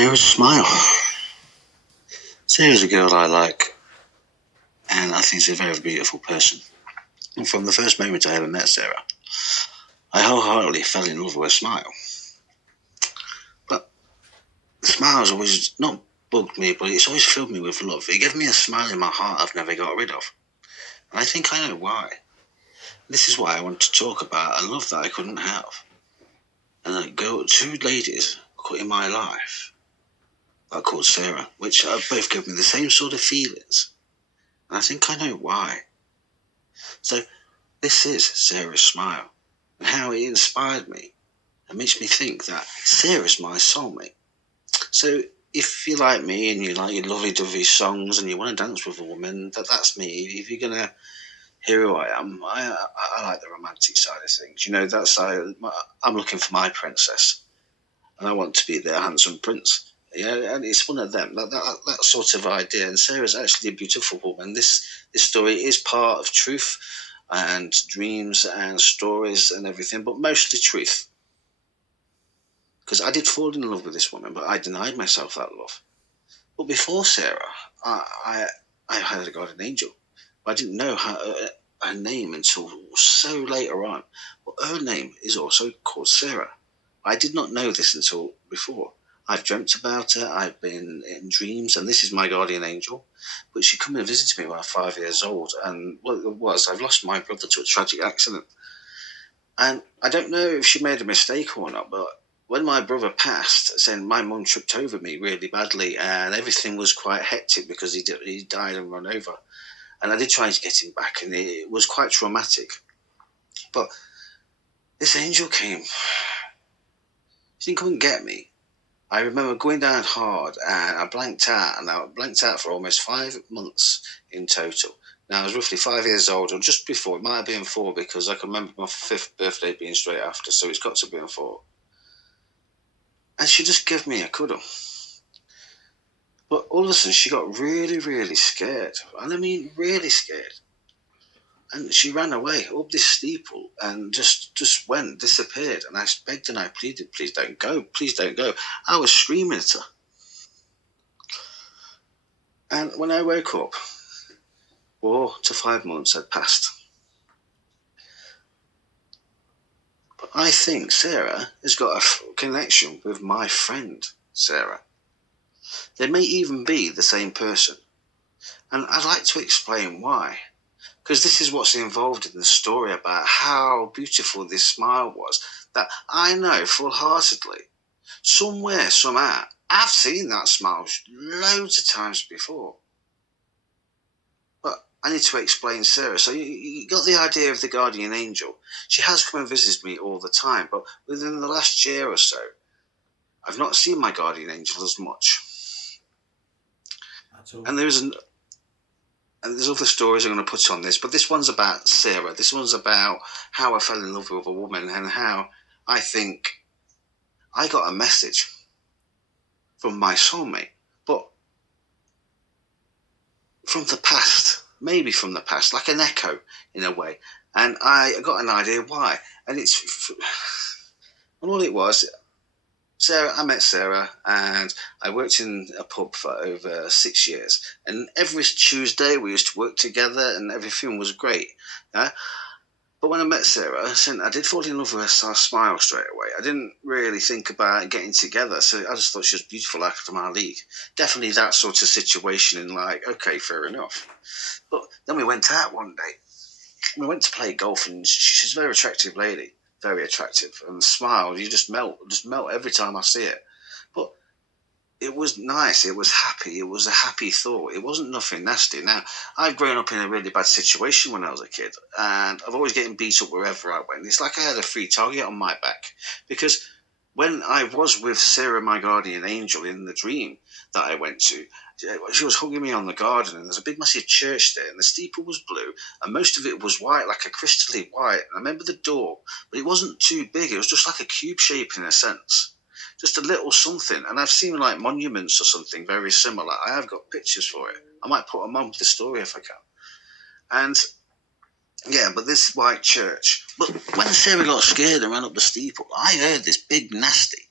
Sarah's smile. Sarah's a girl I like, and I think she's a very beautiful person. And from the first moment I ever met Sarah, I wholeheartedly fell in love with her smile. But the smile has always not bugged me, but it's always filled me with love. It gave me a smile in my heart I've never got rid of. And I think I know why. This is why I want to talk about a love that I couldn't have. And two ladies in my life that are called Sarah, which have both given me the same sort of feelings. And I think I know why. So this is Sarah's smile and how it inspired me and makes me think that Sarah's my soulmate. So if you like me and you like your lovey-dovey songs and you want to dance with a woman, that's me. If you're going to hear who I am, I like the romantic side of things. I'm looking for my princess and I want to be their handsome prince. Yeah, and it's one of them, that sort of idea. And Sarah's actually a beautiful woman. This story is part of truth and dreams and stories and everything, but mostly truth. Because I did fall in love with this woman, but I denied myself that love. But before Sarah, I had a guardian angel. But I didn't know her name until so later on. But her name is also called Sarah. I did not know this until before. I've dreamt about her, I've been in dreams, and this is my guardian angel. But she came and visited me when I was 5 years old, and what it was, I've lost my brother to a tragic accident. And I don't know if she made a mistake or not, but when my brother passed, then my mum tripped over me really badly, and everything was quite hectic because he died and run over. And I did try to get him back, and it was quite traumatic. But this angel came. She didn't come and get me. I remember going down hard, and I blanked out, and I blanked out for almost 5 months in total. Now, I was roughly 5 years old, or just before. It might have been 4 because I can remember my 5th birthday being straight after, so it's got to be in 4. And she just gave me a cuddle. But all of a sudden, she got really, really scared. And I mean, really scared. And she ran away up this steeple and just disappeared. And I begged and I pleaded, please don't go, please don't go. I was screaming at her. And when I woke up, 4 to 5 months had passed. But I think Sarah has got a connection with my friend, Sarah. They may even be the same person. And I'd like to explain why. Because this is what's involved in the story about how beautiful this smile was, that I know full-heartedly, somewhere, somehow, I've seen that smile loads of times before. But I need to explain Sarah. So you got the idea of the guardian angel. She has come and visited me all the time, but within the last year or so, I've not seen my guardian angel as much. And there's other stories I'm going to put on this, but this one's about Sarah. This one's about how I fell in love with a woman and how I think I got a message from my soulmate, but from the past, maybe from the past, like an echo in a way. And I got an idea why. And all it was, I met Sarah, and I worked in a pub for over 6 years. And every Tuesday we used to work together, and everything was great. Yeah? But when I met Sarah, I did fall in love with her smile straight away. I didn't really think about getting together, so I just thought she was beautiful after my league. Definitely that sort of situation, and like, okay, fair enough. But then we went out one day. We went to play golf, and she's a very attractive lady. Very attractive, and the smile, you just melt every time I see it. But it was nice, it was happy, it was a happy thought, it wasn't nothing nasty. Now, I've grown up in a really bad situation when I was a kid, and I've always getting beat up wherever I went. It's like I had a free target on my back, because when I was with Sarah, my guardian angel, in the dream that I went to, she was hugging me on the garden, and there's a big massive church there, and the steeple was blue, and most of it was white, like a crystally white. And I remember the door, but it wasn't too big. It was just like a cube shape in a sense, just a little something. And I've seen like monuments or something very similar. I have got pictures for it. I might put them on with the story if I can. And yeah, but this white church. But when Sarah got scared and ran up the steeple, I heard this big nasty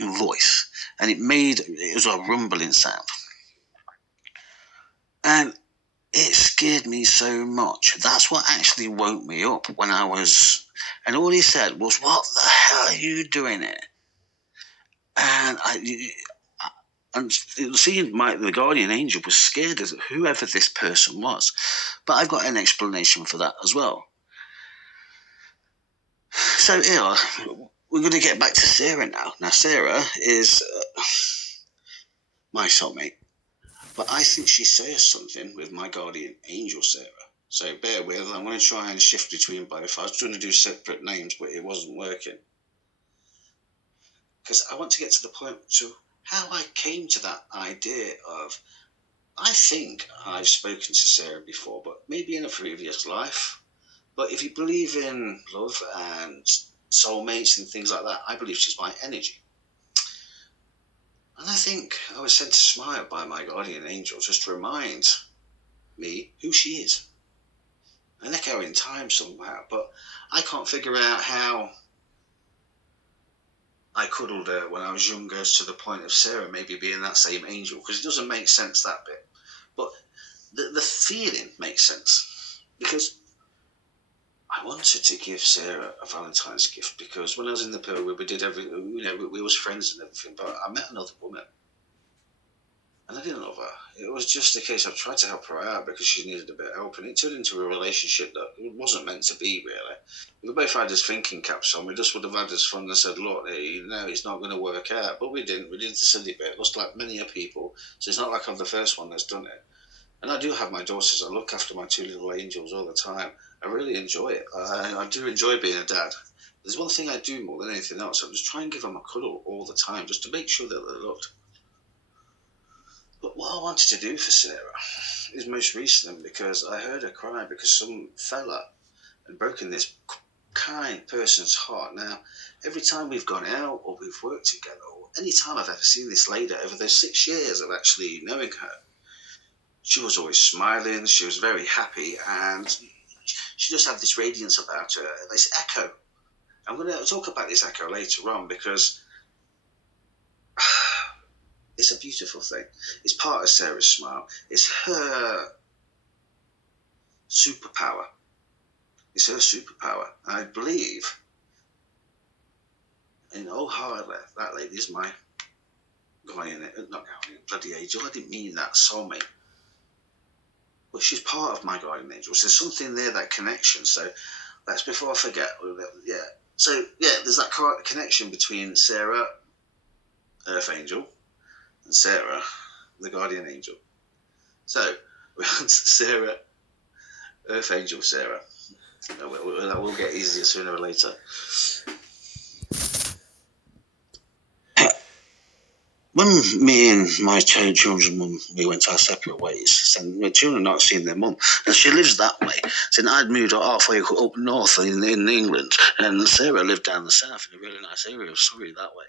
voice. and it was a rumbling sound, and it scared me so much. That's what actually woke me up when I was. And all he said was, "What the hell are you doing here?" And seeing the guardian angel was scared as whoever this person was. But I've got an explanation for that as well. So yeah, we're going to get back to Sarah now. Now Sarah is my soulmate, but I think she shares something with my guardian angel Sarah. So bear with. I'm going to try and shift between both. I was trying to do separate names, but it wasn't working. Because I want to get to the point to how I came to that idea of, I think I've spoken to Sarah before, but maybe in a previous life. But if you believe in love and soulmates and things like that, I believe she's my energy. And I think I was sent a smile by my guardian angel just to remind me who she is. An echo in time somehow, but I can't figure out how I cuddled her when I was younger to the point of Sarah maybe being that same angel, because it doesn't make sense, that bit. But the feeling makes sense, because I wanted to give Sarah a Valentine's gift, because when I was in the pill, we did everything, we was friends and everything, but I met another woman and I didn't love her. It was just a case of trying to help her out because she needed a bit of help, and it turned into a relationship that wasn't meant to be, really. We both had this thinking caps on. We just would have had this fun and said, look, it's not going to work out. But we didn't. We did the silly bit, just like many a people. So it's not like I'm the first one that's done it. And I do have my daughters. I look after my two little angels all the time. I really enjoy it. I do enjoy being a dad. There's one thing I do more than anything else. I just try and give them a cuddle all the time, just to make sure that they're loved. But what I wanted to do for Sarah is most recent, because I heard her cry because some fella had broken this kind person's heart. Now, every time we've gone out or we've worked together, or any time I've ever seen this lady over those 6 years of actually knowing her, she was always smiling, she was very happy, and she just had this radiance about her, this echo. I'm going to talk about this echo later on, because it's a beautiful thing. It's part of Sarah's smile. It's her superpower. It's her superpower. And I believe in wholeheartedly that lady is my guardian, not guardian, bloody angel. I didn't mean that, soulmate. But she's part of my guardian angel. So there's something there, that connection. So that's before I forget. Yeah. So yeah, there's that connection between Sarah, Earth Angel, and Sarah, the guardian angel. So we have Sarah, Earth Angel Sarah. That will get easier sooner or later. When me and my children's mum, we went our separate ways, and my children not seeing their mum, and she lives that way. So I'd moved halfway up north in England, and Sarah lived down the south in a really nice area of Surrey that way.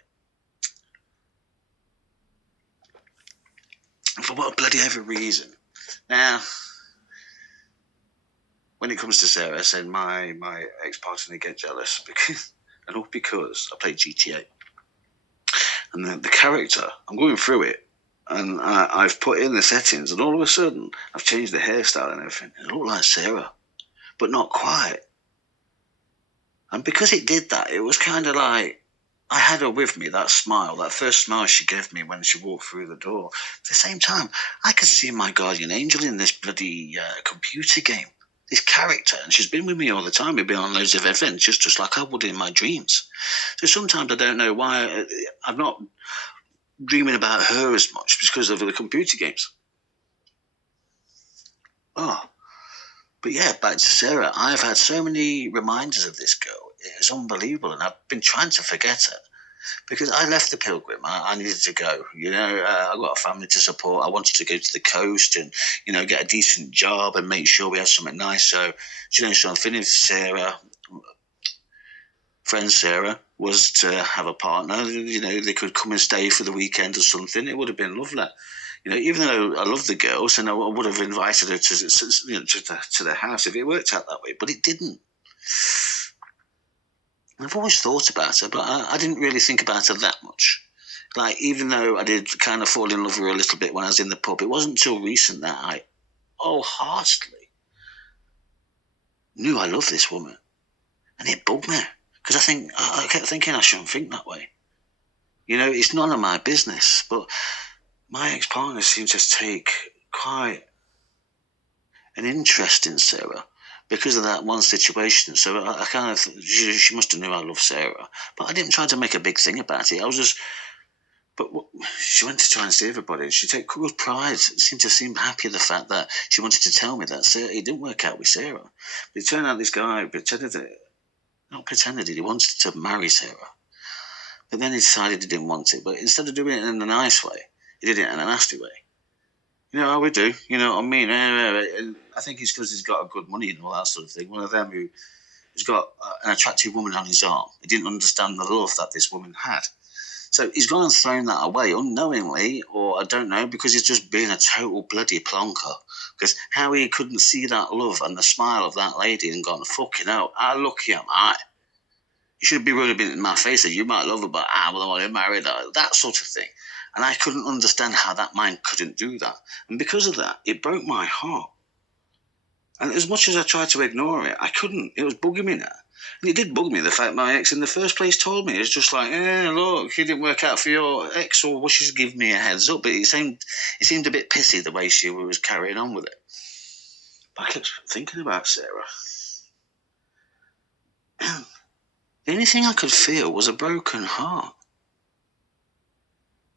For what bloody ever reason. Now, when it comes to Sarah, I said my ex-partner get jealous because I played GTA. And the character, I'm going through it, and I've put in the settings, and all of a sudden, I've changed the hairstyle and everything. It looked like Sarah, but not quite. And because it did that, it was kind of like, I had her with me, that smile, that first smile she gave me when she walked through the door. At the same time, I could see my guardian angel in this bloody computer game, this character, and she's been with me all the time. We've been on loads of adventures, just like I would in my dreams. So sometimes I don't know why I'm not dreaming about her as much because of the computer games. Oh, but yeah, back to Sarah. I've had so many reminders of this girl. It's unbelievable, and I've been trying to forget her because I left the pilgrim. I needed to go. I got a family to support. I wanted to go to the coast and get a decent job and make sure we had something nice. So something if Sarah, friend Sarah, was to have a partner. They could come and stay for the weekend or something. It would have been lovely. Even though I love the girls, and I would have invited her to the house if it worked out that way, but it didn't. I've always thought about her, but I didn't really think about her that much. Like, even though I did kind of fall in love with her a little bit when I was in the pub, it wasn't until recent that I wholeheartedly knew I loved this woman. And it bugged me. Because I kept thinking I shouldn't think that way. It's none of my business. But my ex-partner seemed to take quite an interest in Sarah because of that one situation. So I kind of, she must have knew I loved Sarah. But I didn't try to make a big thing about it. I was just, she went to try and see everybody. She took good pride. Seemed to seem happy at the fact that she wanted to tell me that it didn't work out with Sarah. But it turned out this guy he wanted to marry Sarah. But then he decided he didn't want it. But instead of doing it in a nice way, he did it in a nasty way. You know how we do. You know what I mean? And I think it's because he's got a good money and all that sort of thing. One of them who's got an attractive woman on his arm. He didn't understand the love that this woman had. So he's gone and thrown that away unknowingly, or I don't know, because he's just been a total bloody plonker. Because how he couldn't see that love and the smile of that lady and gone, fucking hell, how lucky am I? You should be really been in my face that you might love her, but I don't want to marry her, that sort of thing. And I couldn't understand how that mind couldn't do that. And because of that, it broke my heart. And as much as I tried to ignore it, I couldn't. It was bugging me now. And it did bug me, the fact my ex in the first place told me. It's just like, look, it didn't work out for your ex, or she's giving me a heads up. But it seemed a bit pissy the way she was carrying on with it. But I kept thinking about Sarah. And the only thing I could feel was a broken heart.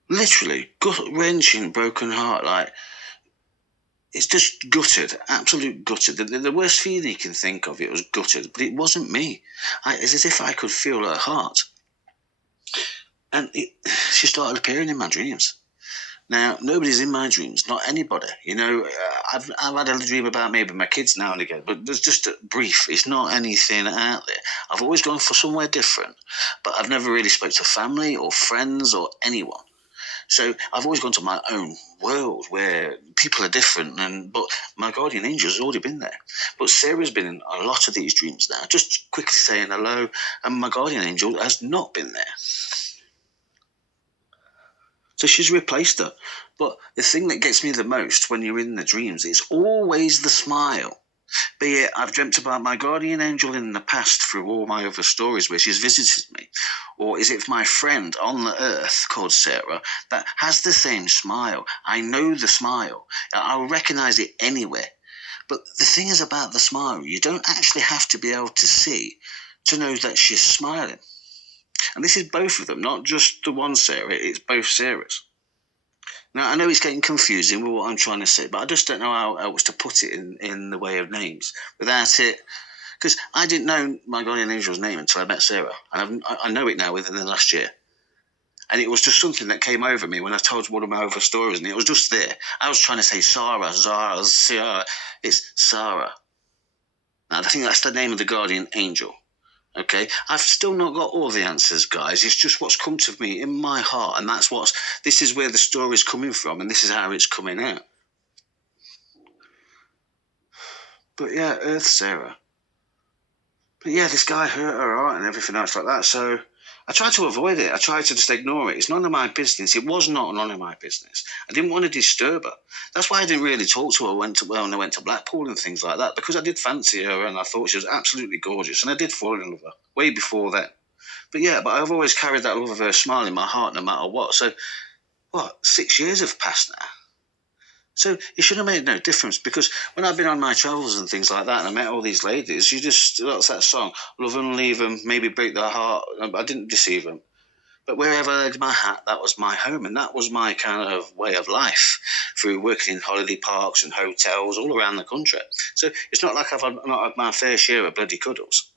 Literally, gut-wrenching broken heart. Like, it's just gutted, absolute gutted. The worst feeling you can think of, it was gutted, but it wasn't me. It's as if I could feel her heart. And she started appearing in my dreams. Now, nobody's in my dreams, not anybody. I've had a dream about maybe my kids now and again, but there's just a brief. It's not anything out there. I've always gone for somewhere different, but I've never really spoke to family or friends or anyone. So I've always gone to my own world where people are different, but my guardian angel has already been there. But Sarah's been in a lot of these dreams now, just quickly saying hello, and my guardian angel has not been there. So she's replaced her. But the thing that gets me the most when you're in the dreams is always the smile. Be it I've dreamt about my guardian angel in the past through all my other stories where she's visited me, or is it my friend on the earth called Sarah that has the same smile? I know the smile. I'll recognise it anywhere. But the thing is about the smile, you don't actually have to be able to see to know that she's smiling. And this is both of them, not just the one Sarah, it's both Sarahs. Now, I know it's getting confusing with what I'm trying to say, but I just don't know how else to put it in the way of names without it. Because I didn't know my guardian angel's name until I met Sarah. And I know it now within the last year. And it was just something that came over me when I told one of my other stories, and it was just there. I was trying to say Sara, Sara. It's Sara. Now, I think that's the name of the guardian angel. Okay, I've still not got all the answers, guys. It's just what's come to me in my heart, and this is where the story's coming from, and this is how it's coming out. But yeah, Earth Sarah. But yeah, this guy hurt her heart and everything else like that. So I tried to avoid it. I tried to just ignore it. It's none of my business. It was not none of my business. I didn't want to disturb her. That's why I didn't really talk to her when I went to Blackpool and things like that, because I did fancy her and I thought she was absolutely gorgeous, and I did fall in love with her way before then. But I've always carried that love of her smile in my heart no matter what. So, 6 years have passed now. So it should have made no difference, because when I've been on my travels and things like that and I met all these ladies, what's that song? Love them, leave them, maybe break their heart. I didn't deceive them. But wherever I laid my hat, that was my home, and that was my kind of way of life through working in holiday parks and hotels all around the country. So it's not like I've not had my fair share of bloody cuddles.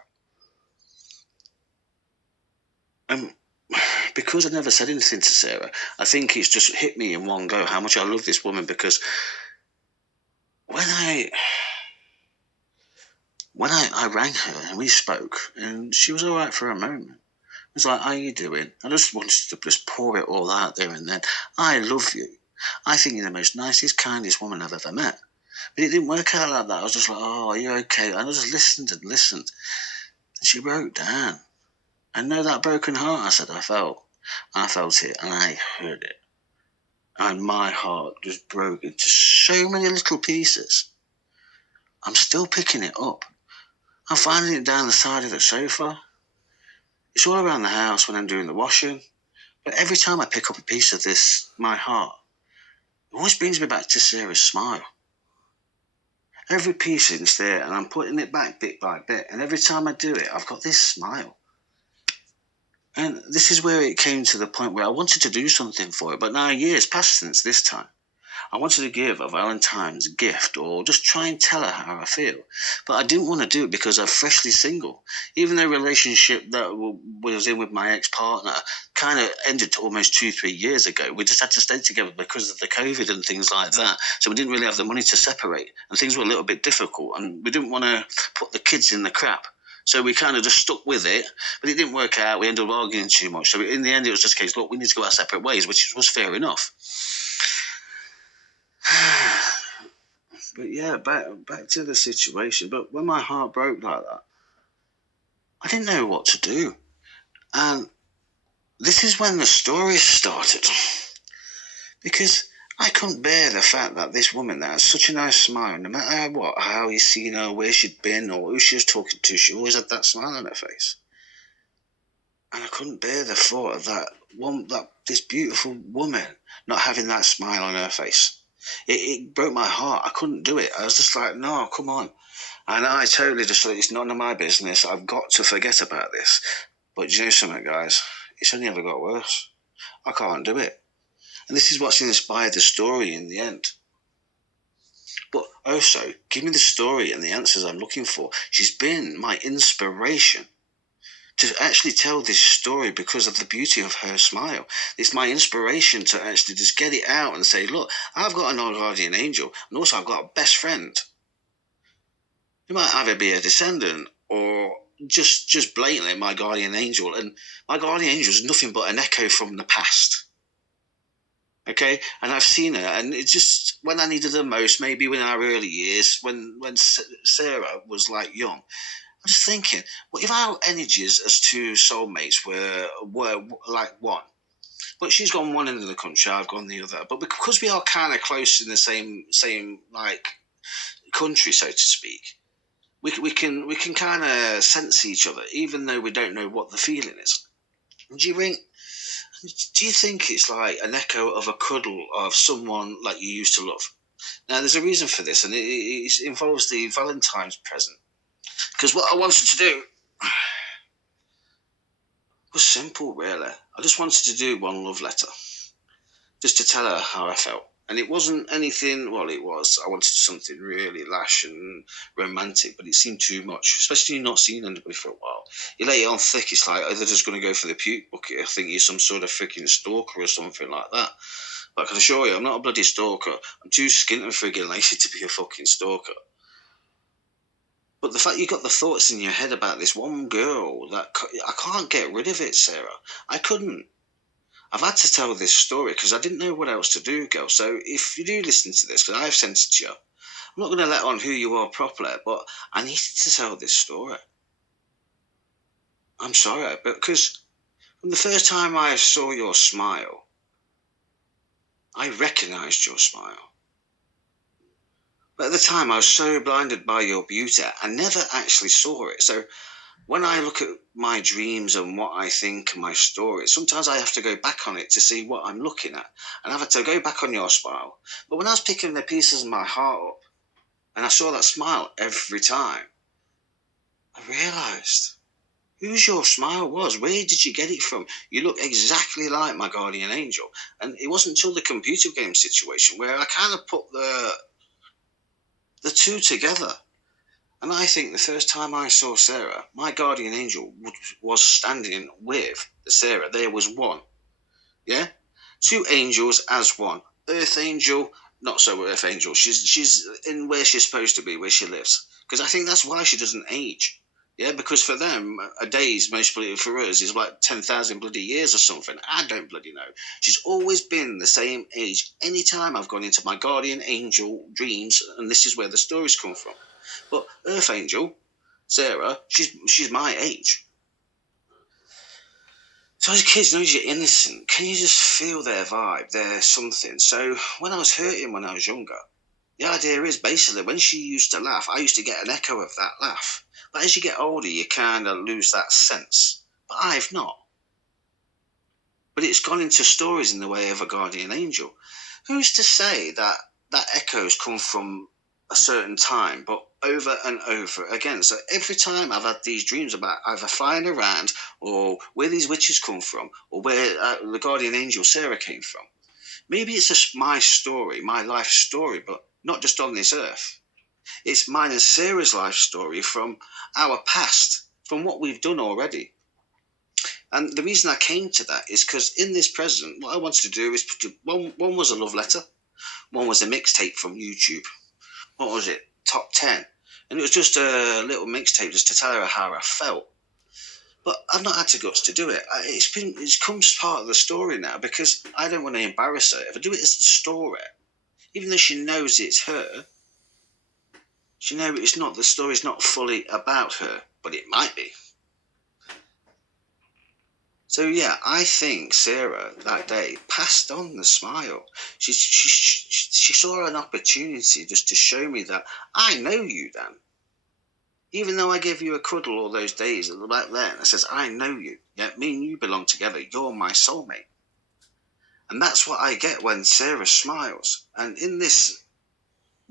Because I never said anything to Sarah, I think it's just hit me in one go how much I love this woman, because when I rang her and we spoke, and she was all right for a moment. It was like, how you doing? I just wanted to just pour it all out there and then. I love you. I think you're the most nicest, kindest woman I've ever met. But it didn't work out like that. I was just like, oh, are you okay? And I just listened and listened. And she broke down. And know that broken heart I said I felt. I felt it and I heard it. And my heart just broke into so many little pieces. I'm still picking it up. I'm finding it down the side of the sofa. It's all around the house when I'm doing the washing. But every time I pick up a piece of this, my heart, it always brings me back to Sarah's smile. Every piece is there and I'm putting it back bit by bit. And every time I do it, I've got this smile. And this is where it came to the point where I wanted to do something for it. But now years passed since this time. I wanted to give a Valentine's gift or just try and tell her how I feel. But I didn't want to do it because I'm freshly single. Even though relationship that was in with my ex-partner kind of ended almost 2-3 years ago. We just had to stay together because of the COVID and things like that. So we didn't really have the money to separate. And things were a little bit difficult. And we didn't want to put the kids in the crap. So we kind of just stuck with it, but it didn't work out. We ended up arguing too much. So in the end, it was just a case, look, we need to go our separate ways, which was fair enough. But yeah, back to the situation. But when my heart broke like that, I didn't know what to do. And this is when the story started. Because I couldn't bear the fact that this woman that has such a nice smile, no matter what, how you seen her, where she'd been, or who she was talking to, she always had that smile on her face. And I couldn't bear the thought of that this beautiful woman not having that smile on her face. It broke my heart. I couldn't do it. I was just like, no, come on. And I totally just thought, it's none of my business. I've got to forget about this. But you know something, guys? It's only ever got worse. I can't do it. And this is what's inspired the story in the end. But also, give me the story and the answers I'm looking for. She's been my inspiration to actually tell this story because of the beauty of her smile. It's my inspiration to actually just get it out and say, look, I've got an old guardian angel, and also I've got a best friend. It might either be a descendant or just blatantly my guardian angel. And my guardian angel is nothing but an echo from the past. Okay, and I've seen her, and it's just when I needed her most, maybe in our early years, when Sarah was like young. I'm just thinking, what if our energies as two soulmates were like one? But she's gone one end of the country, I've gone the other. But because we are kind of close in the same like country, so to speak, we can kind of sense each other, even though we don't know what the feeling is. Do you think? Do you think it's like an echo of a cuddle of someone like you used to love? Now, there's a reason for this, and it involves the Valentine's present. Because what I wanted to do was simple, really. I just wanted to do one love letter, just to tell her how I felt. And it wasn't anything, well, it was. I wanted something really lash and romantic, but it seemed too much, especially not seeing anybody for a while. You lay it on thick, it's like, they're just going to go for the puke bucket. I think you're some sort of freaking stalker or something like that. But I can assure you, I'm not a bloody stalker. I'm too skint and friggin' lazy to be a fucking stalker. But the fact you got the thoughts in your head about this one girl, that I can't get rid of it, Sarah. I couldn't. I've had to tell this story because I didn't know what else to do, girl. So if you do listen to this, because I've sent it to you, I'm not going to let on who you are properly, but I needed to tell this story. I'm sorry, but because from the first time I saw your smile, I recognised your smile. But at the time, I was so blinded by your beauty, I never actually saw it. So when I look at my dreams and what I think and my stories, sometimes I have to go back on it to see what I'm looking at. And I've had to go back on your smile. But when I was picking the pieces of my heart up and I saw that smile every time, I realised whose your smile was. Where did you get it from? You look exactly like my guardian angel. And it wasn't until the computer game situation where I kind of put the two together. And I think the first time I saw Sarah, my guardian angel was standing with Sarah. There was one. Yeah? Two angels as one. Earth angel, not so Earth angel. She's in where she's supposed to be, where she lives. Because I think that's why she doesn't age. Yeah, because for them, a day is mostly, for us, is like 10,000 bloody years or something. I don't bloody know. She's always been the same age. Anytime I've gone into my guardian angel dreams, and this is where the stories come from. But Earth Angel, Sarah, she's my age. So as kids, as you're innocent, can you just feel their vibe, their something? So when I was hurting when I was younger, the idea is basically when she used to laugh, I used to get an echo of that laugh. But as you get older, you kind of lose that sense. But I've not. But it's gone into stories in the way of a guardian angel. Who's to say that that echoes come from a certain time, but over and over again? So every time I've had these dreams about either flying around or where these witches come from or where the guardian angel Sarah came from, maybe it's my story, my life story, but not just on this earth. It's mine and Sarah's life story from our past, from what we've done already. And the reason I came to that is because in this present, what I wanted to do is one was a love letter, one was a mixtape from YouTube. What was it? Top 10. And it was just a little mixtape just to tell her how I felt. But I've not had the guts to do it. It's come part of the story now because I don't want to embarrass her. If I do it as the story, even though she knows it's her, she knows it's not, the story's not fully about her, but it might be. So yeah, I think Sarah that day passed on the smile. She saw an opportunity just to show me that I know you, Dan. Even though I gave you a cuddle all those days back then, I says I know you. Yeah, me and you belong together. You're my soulmate, and that's what I get when Sarah smiles. And in this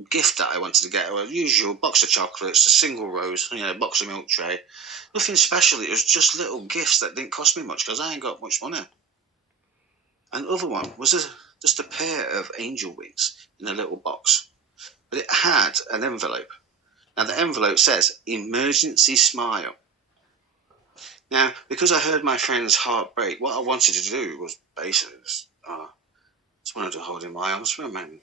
gift that I wanted to get her, a usual box of chocolates, a single rose, box of milk tray. Nothing special. It was just little gifts that didn't cost me much because I ain't got much money. And the other one was just a pair of angel wings in a little box. But it had an envelope. Now, the envelope says, emergency smile. Now, because I heard my friend's heart break, what I wanted to do was basically just wanted to hold in my arms for a moment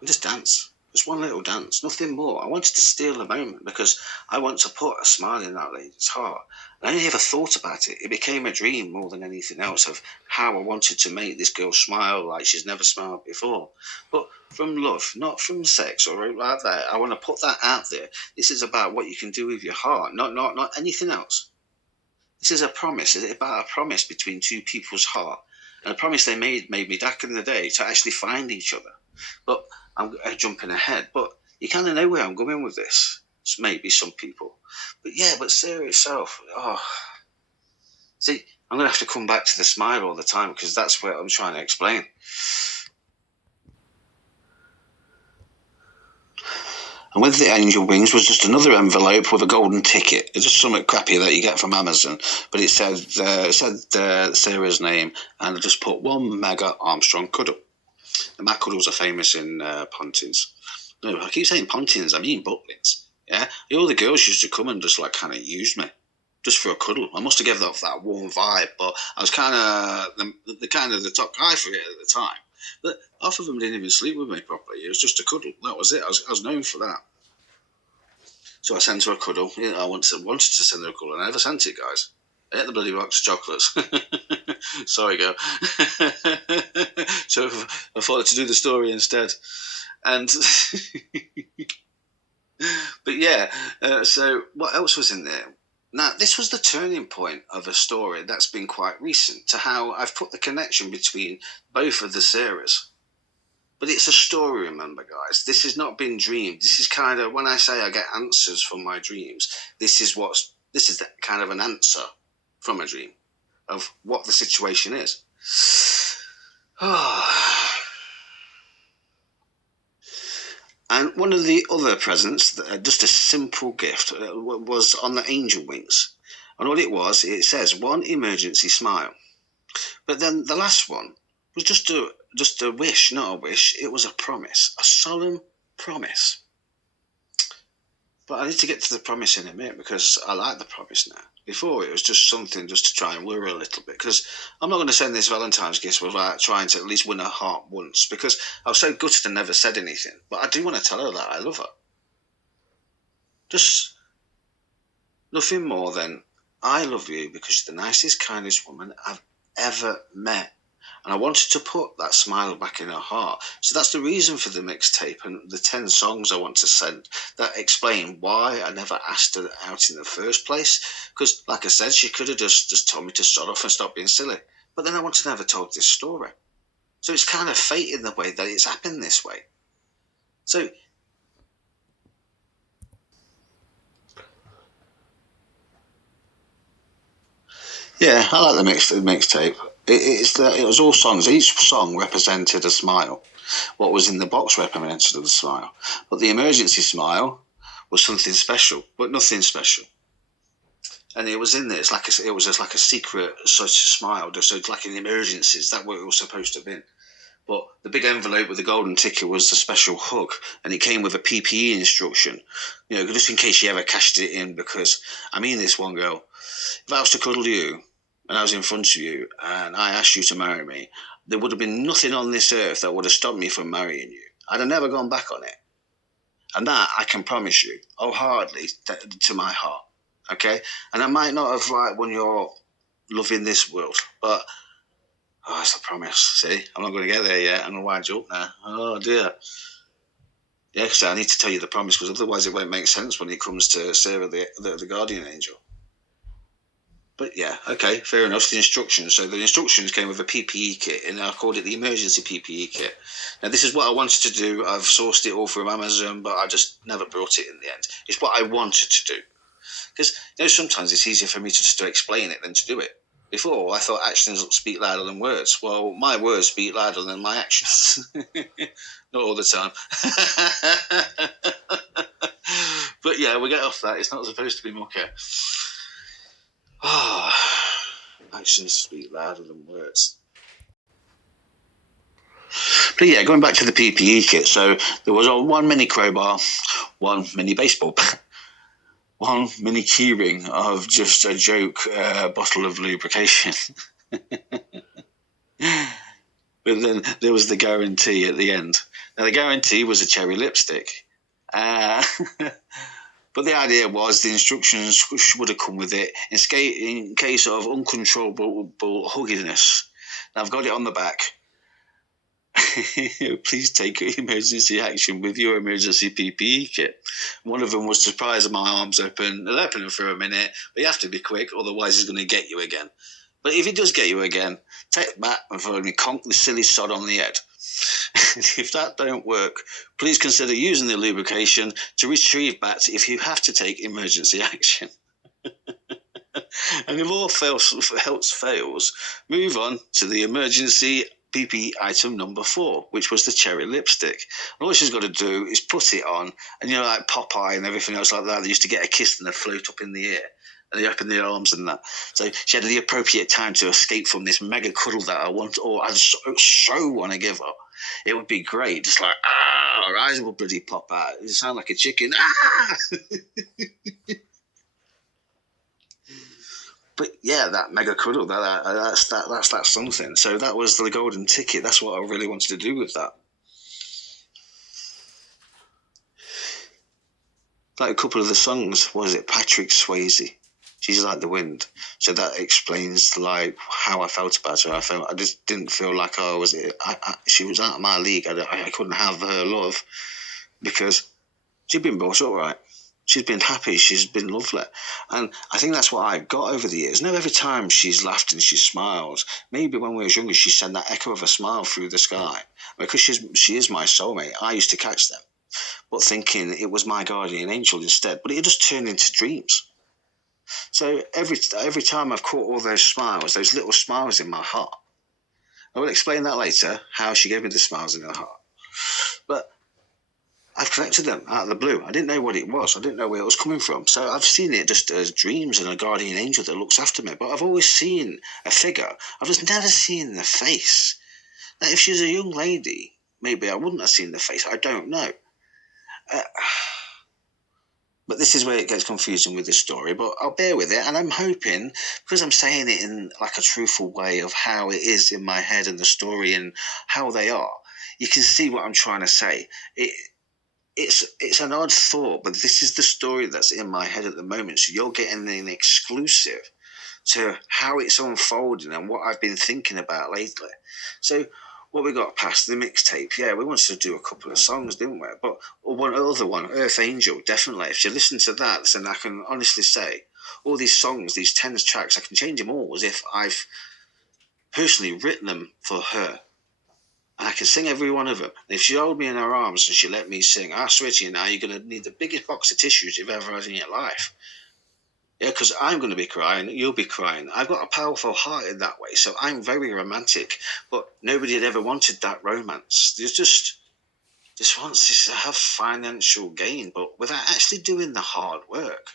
and just dance. Just one little dance, nothing more. I wanted to steal a moment because I want to put a smile in that lady's heart. I only ever thought about it. It became a dream more than anything else of how I wanted to make this girl smile like she's never smiled before. But from love, not from sex or like that. I want to put that out there. This is about what you can do with your heart, not anything else. This is a promise. It's about a promise between two people's heart. And a promise they made me back in the day to actually find each other. But I'm jumping ahead. But you kind of know where I'm going with this. It's maybe some people. But yeah, but Sarah itself, see, I'm going to have to come back to the smile all the time because that's what I'm trying to explain. And with the angel wings was just another envelope with a golden ticket. It's just something crappy that you get from Amazon. But it said Sarah's name, and I just put one mega Armstrong cuddle. The Mac cuddles are famous in Pontins. No, I keep saying Pontins, I mean Butlins. Yeah, all the girls used to come and just like kind of use me, just for a cuddle. I must have given off that warm vibe, but I was kind of the top guy for it at the time. But half of them didn't even sleep with me properly. It was just a cuddle. That was it. I was known for that. So I sent her a cuddle. I wanted to send her a cuddle, and I never sent it, guys. I ate the bloody box of chocolates. Sorry, girl. So I thought to do the story instead. And but yeah, so what else was in there? Now, this was the turning point of a story that's been quite recent to how I've put the connection between both of the Sarahs. But it's a story, remember, guys. This has not been dreamed. This is kind of, when I say I get answers from my dreams, this is kind of an answer from a dream of what the situation is. And one of the other presents, just a simple gift, was on the angel wings. And all it says, one emergency smile. But then the last one was just a wish, not a wish. It was a promise, a solemn promise. But I need to get to the promise in a minute because I like the promise now. Before it was just something just to try and worry a little bit because I'm not going to send this Valentine's gift without trying to at least win her heart once because I was so gutted and never said anything. But I do want to tell her that I love her. Just nothing more than I love you because you're the nicest, kindest woman I've ever met. And I wanted to put that smile back in her heart. So that's the reason for the mixtape and the 10 songs I want to send that explain why I never asked her out in the first place. Because, like I said, she could have just told me to start off and stop being silly. But then I wanted to never told this story. So it's kind of fate in the way that it's happened this way. So yeah, I like the mixtape. It was all songs. Each song represented a smile. What was in the box represented a smile. But the emergency smile was something special, but nothing special. And it was in there. It was just like a secret such a smile, just so like in emergencies. That what it was supposed to have been. But the big envelope with the golden ticket was the special hug, and it came with a PPE instruction. You know, just in case you ever cashed it in. Because I mean, this one girl. If I was to cuddle you, and I was in front of you, and I asked you to marry me, there would have been nothing on this earth that would have stopped me from marrying you. I'd have never gone back on it. And that I can promise you, wholeheartedly, to my heart. Okay? And I might not have like won your love in this world, but it's a promise. See, I'm not going to get there yet. I'm going to wind you up now. Oh dear. Yeah, because I need to tell you the promise, because otherwise it won't make sense when it comes to Sarah, the guardian angel. But yeah, okay, fair enough. The instructions. So the instructions came with a PPE kit, and I called it the emergency PPE kit. Now, this is what I wanted to do. I've sourced it all from Amazon, but I just never brought it in the end. It's what I wanted to do. Because, sometimes it's easier for me to explain it than to do it. Before, I thought actions speak louder than words. Well, my words speak louder than my actions. Not all the time. But yeah, we get off that. It's not supposed to be mucky. Actions speak louder than words. But yeah, going back to the PPE kit, so there was one mini crowbar, one mini baseball bat, one mini keyring of just a joke bottle of lubrication. But then there was the guarantee at the end. Now, the guarantee was a cherry lipstick. But the idea was the instructions would have come with it in case of uncontrollable hugginess. Now, I've got it on the back. Please take emergency action with your emergency PPE kit. One of them was to prise my arms open. They'll open them for a minute, but you have to be quick, otherwise he's going to get you again. But if he does get you again, take it back and only conk the silly sod on the head. If that don't work, please consider using the lubrication to retrieve back if you have to take emergency action. And if all else fails, move on to the emergency PPE item number 4, which was the cherry lipstick. And all she's got to do is put it on, and like Popeye and everything else like that, they used to get a kiss and they'd float up in the air. And they open their arms and that. So she had the appropriate time to escape from this mega cuddle that I want, or I so want to give her. It would be great. Just like, her eyes will bloody pop out. It sound like a chicken. But yeah, that mega cuddle, that's something. So that was the golden ticket. That's what I really wanted to do with that. Like a couple of the songs, was it Patrick Swayze? She's like the wind. So that explains like how I felt about her. I just didn't feel like she was out of my league. I couldn't have her love because she'd been brought up right. She's been happy. She's been lovely. And I think that's what I've got over the years. Now, every time she's laughed and she smiles, maybe when we were younger, she sent that echo of a smile through the sky. Because she is my soulmate, I used to catch them, but thinking it was my guardian angel instead. But it just turned into dreams. So every time I've caught all those smiles, those little smiles in my heart, I will explain that later, how she gave me the smiles in her heart. But I've collected them out of the blue. I didn't know what it was. I didn't know where it was coming from. So I've seen it just as dreams and a guardian angel that looks after me. But I've always seen a figure. I've just never seen the face. Now, if she's a young lady, maybe I wouldn't have seen the face. I don't know. But this is where it gets confusing with this story. But I'll bear with it. And I'm hoping, because I'm saying it in like a truthful way of how it is in my head and the story and how they are, you can see what I'm trying to say. It's an odd thought, but this is the story that's in my head at the moment. So you're getting an exclusive. to how it's unfolding and what I've been thinking about lately. So what we got past the mixtape, yeah, we wanted to do a couple of songs, didn't we? But one other one, Earth Angel, definitely. If you listen to that, then I can honestly say all these songs, these 10 tracks, I can change them all as if I've personally written them for her. And I can sing every one of them. And if she held me in her arms and she let me sing, I swear to you now, you're going to need the biggest box of tissues you've ever had in your life. Yeah, because I'm going to be crying, you'll be crying. I've got a powerful heart in that way, so I'm very romantic. But nobody had ever wanted that romance. There's just wants to have financial gain, but without actually doing the hard work.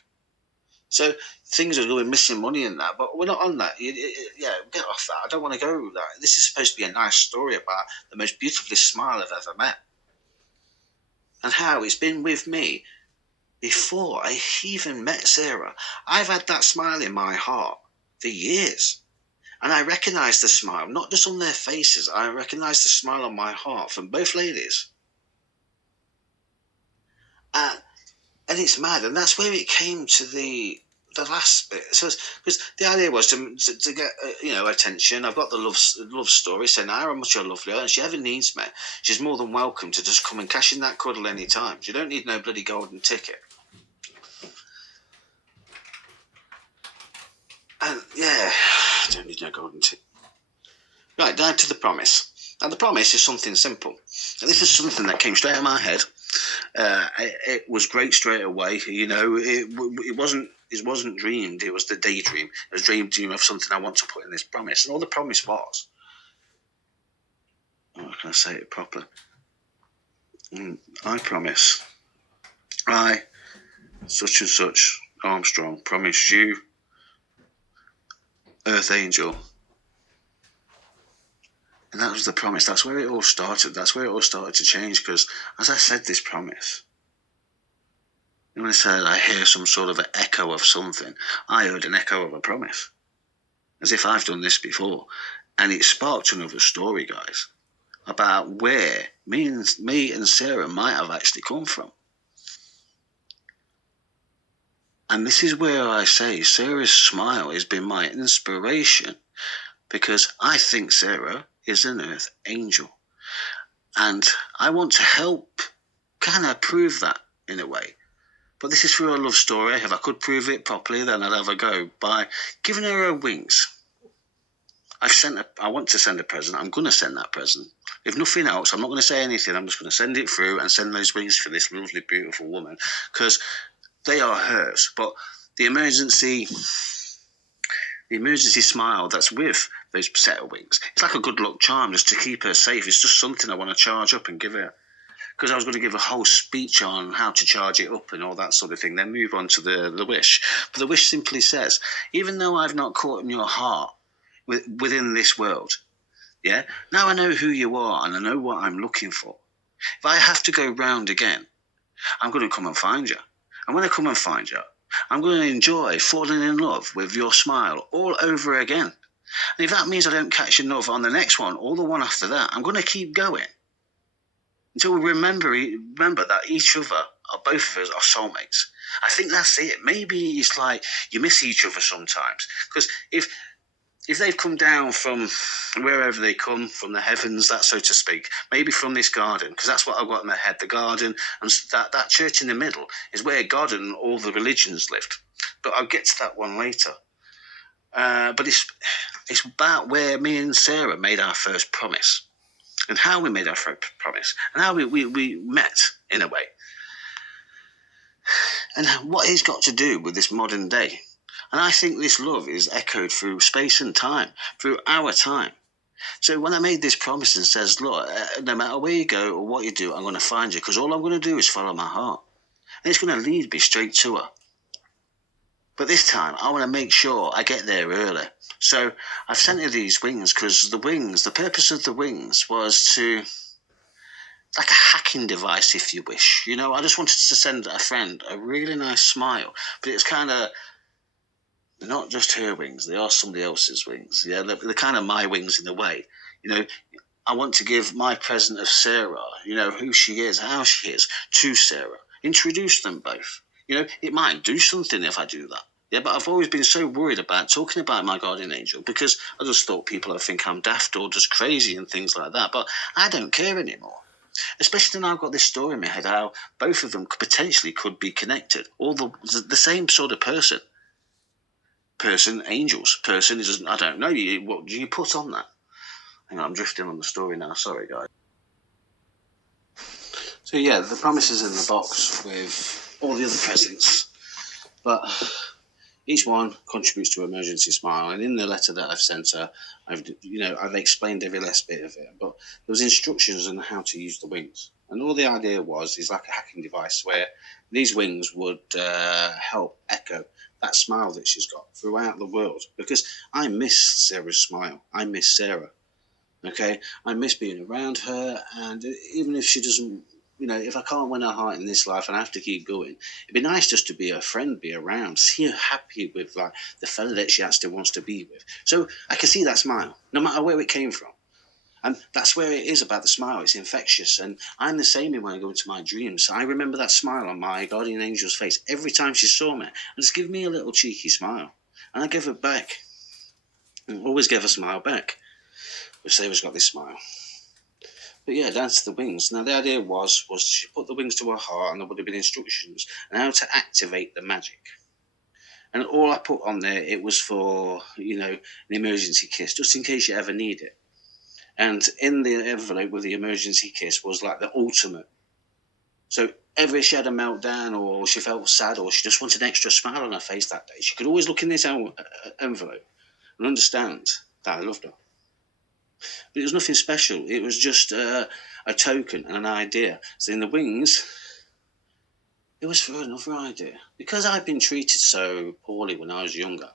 So things are going missing money in that, but we're not on that. Yeah, get off that. I don't want to go with that. This is supposed to be a nice story about the most beautifully smile I've ever met, and how it's been with me before I even met Sarah. I've had that smile in my heart for years. And I recognise the smile, not just on their faces, I recognise the smile on my heart from both ladies. And it's mad, and that's where it came to the last bit. So, because the idea was to get attention. I've got the love story, saying how much I love her, and if she ever needs me, she's more than welcome to just come and cash in that cuddle any time. She don't need no bloody golden ticket. And yeah, I don't need no golden ticket. Right, down to the promise. Now the promise is something simple, and this is something that came straight out of my head. It was great straight away. It wasn't dreamed. It was the daydream. It was dream of something I want to put in this promise, and all the promise was. How can I say it properly? I promise. I, such and such, Armstrong, promise you, Earth Angel. And that was the promise. That's where it all started. That's where it all started to change. Because as I said this promise, when I said I hear some sort of an echo of something, I heard an echo of a promise. As if I've done this before. And it sparked another story, guys, about where me and Sarah might have actually come from. And this is where I say Sarah's smile has been my inspiration, because I think Sarah is an Earth Angel. And I want to help kind of prove that in a way. But this is through a love story. If I could prove it properly, then I'd have a go by giving her wings. I want to send a present. I'm going to send that present. If nothing else, I'm not going to say anything. I'm just going to send it through and send those wings for this lovely, beautiful woman, because they are hers. But the emergency smile that's with those set of wings, it's like a good luck charm just to keep her safe. It's just something I want to charge up and give her. Because I was going to give a whole speech on how to charge it up and all that sort of thing, then move on to the wish. But the wish simply says, even though I've not caught in your heart within this world, yeah, now I know who you are and I know what I'm looking for. If I have to go round again, I'm going to come and find you. And when I come and find you, I'm going to enjoy falling in love with your smile all over again. And if that means I don't catch enough on the next one or the one after that, I'm going to keep going until we remember that each other, or both of us, are soulmates. I think that's it. Maybe it's like you miss each other sometimes. Because if they've come down from wherever they come, from the heavens, that so to speak, maybe from this garden, because that's what I've got in my head, the garden, and that church in the middle is where God and all the religions lived. But I'll get to that one later. But it's about where me and Sarah made our first promise, and how we made our first promise, and how we met in a way. And what it's got to do with this modern day. And I think this love is echoed through space and time, through our time. So when I made this promise and says, look, no matter where you go or what you do, I'm going to find you, because all I'm going to do is follow my heart. And it's going to lead me straight to her. But this time, I want to make sure I get there early. So I've sent her these wings, because the purpose of the wings was to, like a hacking device, if you wish. I just wanted to send a friend a really nice smile. But it's kind of not just her wings, they are somebody else's wings. Yeah, they're kind of my wings in a way. I want to give my present of Sarah, who she is, how she is, to Sarah. Introduce them both. It might do something if I do that. Yeah, but I've always been so worried about talking about my guardian angel because I just thought people would think I'm daft or just crazy and things like that. But I don't care anymore. Especially now I've got this story in my head how both of them potentially could be connected. All the same sort of person. Person, angels. Person is, I don't know. What do you put on that? Hang on, I'm drifting on the story now. Sorry, guys. So yeah, the promise is in the box with all the other presents, but each one contributes to Emergency Smile. And in the letter that I've sent her, I've explained every last bit of it. But there was instructions on how to use the wings, and all the idea is like a hacking device where these wings would help echo that smile that she's got throughout the world. Because I miss Sarah's smile. I miss Sarah. Okay, I miss being around her, and even if she doesn't, if I can't win her heart in this life and I have to keep going, it'd be nice just to be her friend, be around, see her happy with like the fella that she actually wants to be with. So I can see that smile, no matter where it came from. And that's where it is about the smile. It's infectious. And I'm the same when I go into my dreams. I remember that smile on my guardian angel's face every time she saw me. And just give me a little cheeky smile. And I give her back. And always give a smile back. Which Sarah's got this smile. But yeah, down to the wings. Now the idea was she put the wings to her heart, and there would have been instructions on how to activate the magic. And all I put on there, it was for an emergency kiss, just in case you ever need it. And in the envelope with the emergency kiss was like the ultimate. So every she had a meltdown, or she felt sad, or she just wanted an extra smile on her face that day, she could always look in this envelope and understand that I loved her. But it was nothing special. It was just a token and an idea. So in the wings, it was for another idea. Because I'd been treated so poorly when I was younger,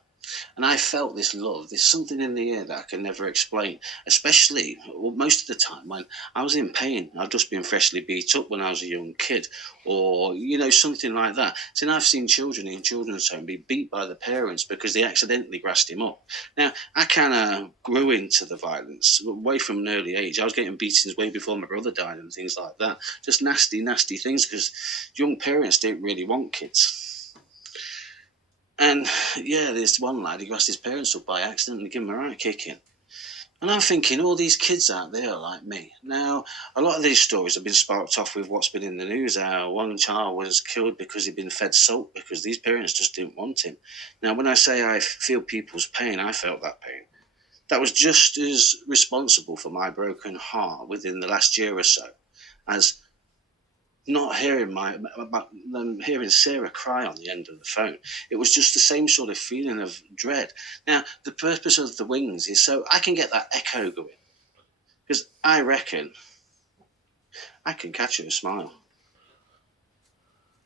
and I felt this love. There's something in the air that I can never explain, especially most of the time when I was in pain. I'd just been freshly beat up when I was a young kid, or something like that. So now I've seen children in children's home be beat by the parents because they accidentally grassed him up. Now I kind of grew into the violence way from an early age. I was getting beatings way before my brother died and things like that. Just nasty, nasty things because young parents don't really want kids. And yeah, there's one lad who grassed his parents up by accident and gave him a right kicking. And I'm thinking, all these kids out there are like me. Now, a lot of these stories have been sparked off with what's been in the news. How one child was killed because he'd been fed salt because these parents just didn't want him. Now, when I say I feel people's pain, I felt that pain. That was just as responsible for my broken heart within the last year or so as not hearing Sarah cry on the end of the phone. It was just the same sort of feeling of dread. Now, the purpose of the wings is so I can get that echo going, because I reckon I can catch her smile.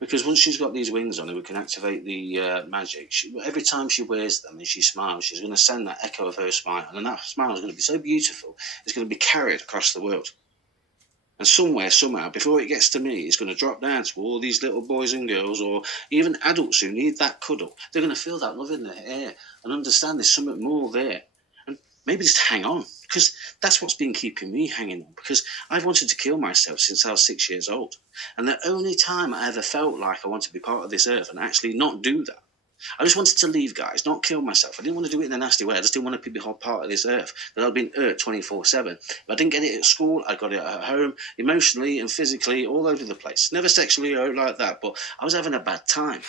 Because once she's got these wings on her, we can activate the magic. Every time she wears them and she smiles, she's going to send that echo of her smile, and that smile is going to be so beautiful, it's going to be carried across the world. And somewhere, somehow, before it gets to me, it's going to drop down to all these little boys and girls, or even adults who need that cuddle. They're going to feel that love in their air and understand there's something more there. And maybe just hang on, because that's what's been keeping me hanging on, because I've wanted to kill myself since I was 6 years old. And the only time I ever felt like I wanted to be part of this earth and actually not do that, I just wanted to leave, guys, not kill myself. I didn't want to do it in a nasty way. I just didn't want to be a part of this earth that I'd been hurt 24/7. If I didn't get it at school, I got it at home, emotionally and physically, all over the place. Never sexually or like that, but I was having a bad time.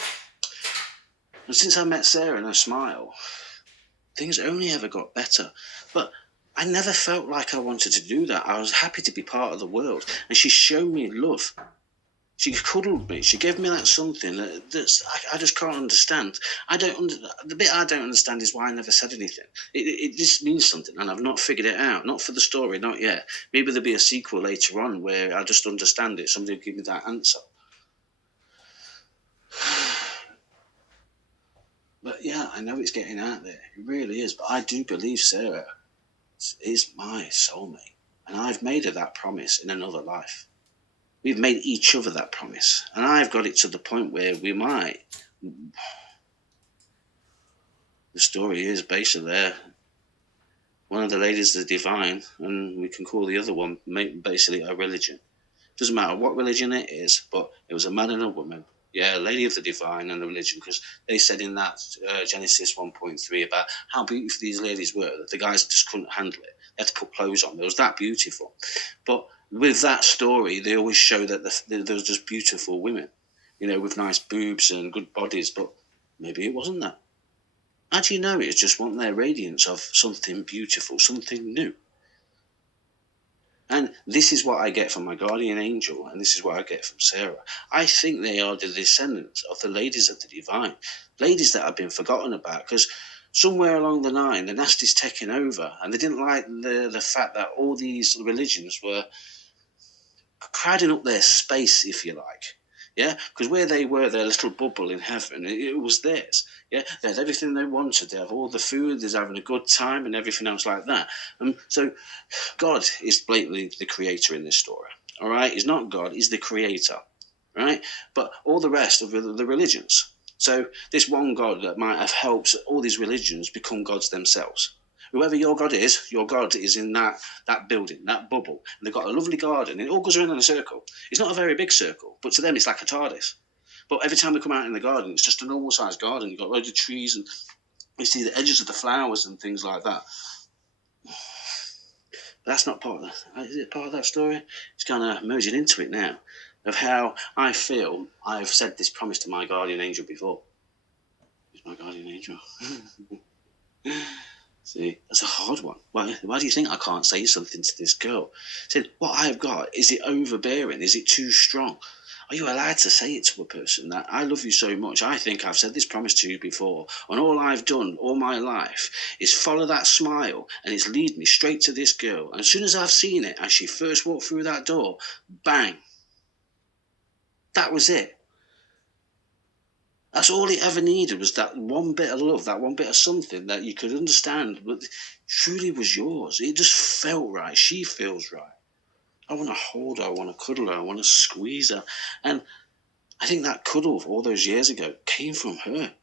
And since I met Sarah and her smile, things only ever got better. But I never felt like I wanted to do that. I was happy to be part of the world, and she showed me love. She cuddled me. She gave me that something I just can't understand. The bit I don't understand is why I never said anything. It just means something, and I've not figured it out. Not for the story, not yet. Maybe there'll be a sequel later on where I just understand it. Somebody will give me that answer. But yeah, I know it's getting out there. It really is. But I do believe Sarah is my soulmate, and I've made her that promise in another life. We've made each other that promise. And I've got it to the point where we might. The story is basically there. One of the ladies is divine, and we can call the other one basically a religion. Doesn't matter what religion it is, but it was a man and a woman. Yeah, Lady of the Divine and the religion, because they said in that Genesis 1.3 about how beautiful these ladies were, that the guys just couldn't handle it. They had to put clothes on. It was that beautiful. But with that story, they always show that there was just beautiful women, with nice boobs and good bodies, but maybe it wasn't that. How do you know it's just want their radiance of something beautiful, something new? And this is what I get from my guardian angel, and this is what I get from Sarah. I think they are the descendants of the ladies of the divine, ladies that have been forgotten about, because somewhere along the line, the nasty's taken over, and they didn't like the fact that all these religions were crowding up their space, if you like. Yeah, because where they were, their little bubble in heaven, it was theirs. Yeah, they had everything they wanted. They have all the food. They're having a good time and everything else like that. So God is blatantly the creator in this story. All right, he's not God; he's the creator. Right, but all the rest of the religions. So this one God that might have helped all these religions become gods themselves. Whoever your God is in that building, that bubble, and they've got a lovely garden. And it all goes around in a circle. It's not a very big circle, but to them it's like a TARDIS. But every time they come out in the garden, it's just a normal sized garden. You've got loads of trees, and you see the edges of the flowers and things like that. That's not part of that. Is it part of that story? It's kind of merging into it now, of how I feel. I've said this promise to my guardian angel before. Who's my guardian angel? See, that's a hard one. Why do you think I can't say something to this girl? Said, what I've got, is it overbearing? Is it too strong? Are you allowed to say it to a person that I love you so much? I think I've said this promise to you before, and all I've done all my life is follow that smile, and it's lead me straight to this girl. And as soon as I've seen it, as she first walked through that door, bang, that was it. That's all it ever needed, was that one bit of love, that one bit of something that you could understand, but truly was yours. It just felt right. She feels right. I want to hold her. I want to cuddle her. I want to squeeze her. And I think that cuddle all those years ago came from her.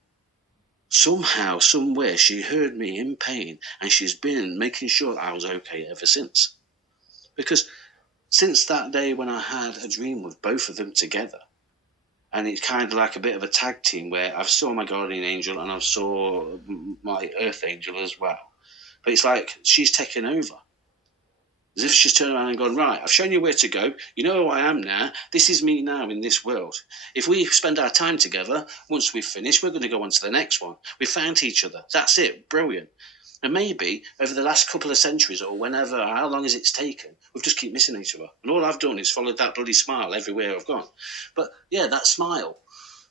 Somehow, somewhere, she heard me in pain, and she's been making sure I was okay ever since. Because since that day when I had a dream with both of them together, and it's kind of like a bit of a tag team where I've saw my guardian angel and I've saw my earth angel as well. But it's like she's taken over. As if she's turned around and gone, right, I've shown you where to go. You know who I am now. This is me now in this world. If we spend our time together, once we've finished, we're going to go on to the next one. We found each other. That's it. Brilliant. And maybe over the last couple of centuries or whenever, how long has it's taken, we've just keep missing each other. And all I've done is followed that bloody smile everywhere I've gone. But yeah, that smile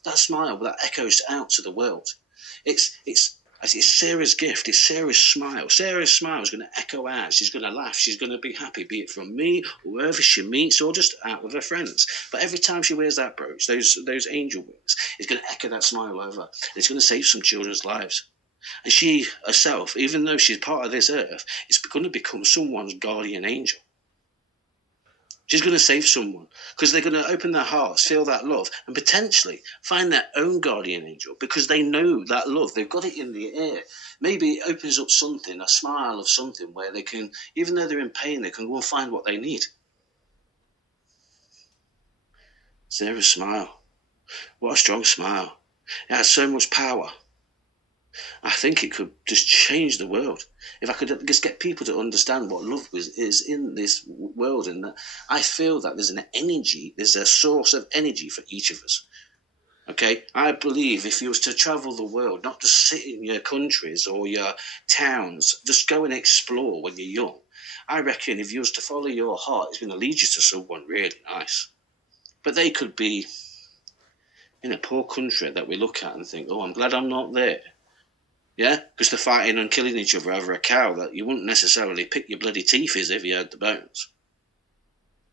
that echoes out to the world. It's Sarah's gift. It's Sarah's smile. Sarah's smile is going to echo out. She's going to laugh. She's going to be happy, be it from me or wherever she meets or just out with her friends. But every time she wears that brooch, those angel wings, it's going to echo that smile over. It's going to save some children's lives. And she herself, even though she's part of this earth, is going to become someone's guardian angel. She's going to save someone because they're going to open their hearts, feel that love, and potentially find their own guardian angel because they know that love. They've got it in the air. Maybe it opens up something, a smile of something where they can, even though they're in pain, they can go and find what they need. Sarah's smile. What a strong smile. It has so much power. I think it could just change the world. If I could just get people to understand what love is in this world, and that I feel that there's an energy, there's a source of energy for each of us. Okay, I believe if you was to travel the world, not just sit in your countries or your towns, just go and explore when you're young. I reckon if you was to follow your heart, it's going to lead you to someone really nice. But they could be in a poor country that we look at and think, oh, I'm glad I'm not there. Yeah, because they're fighting and killing each other over a cow that you wouldn't necessarily pick your bloody teeth if you had the bones.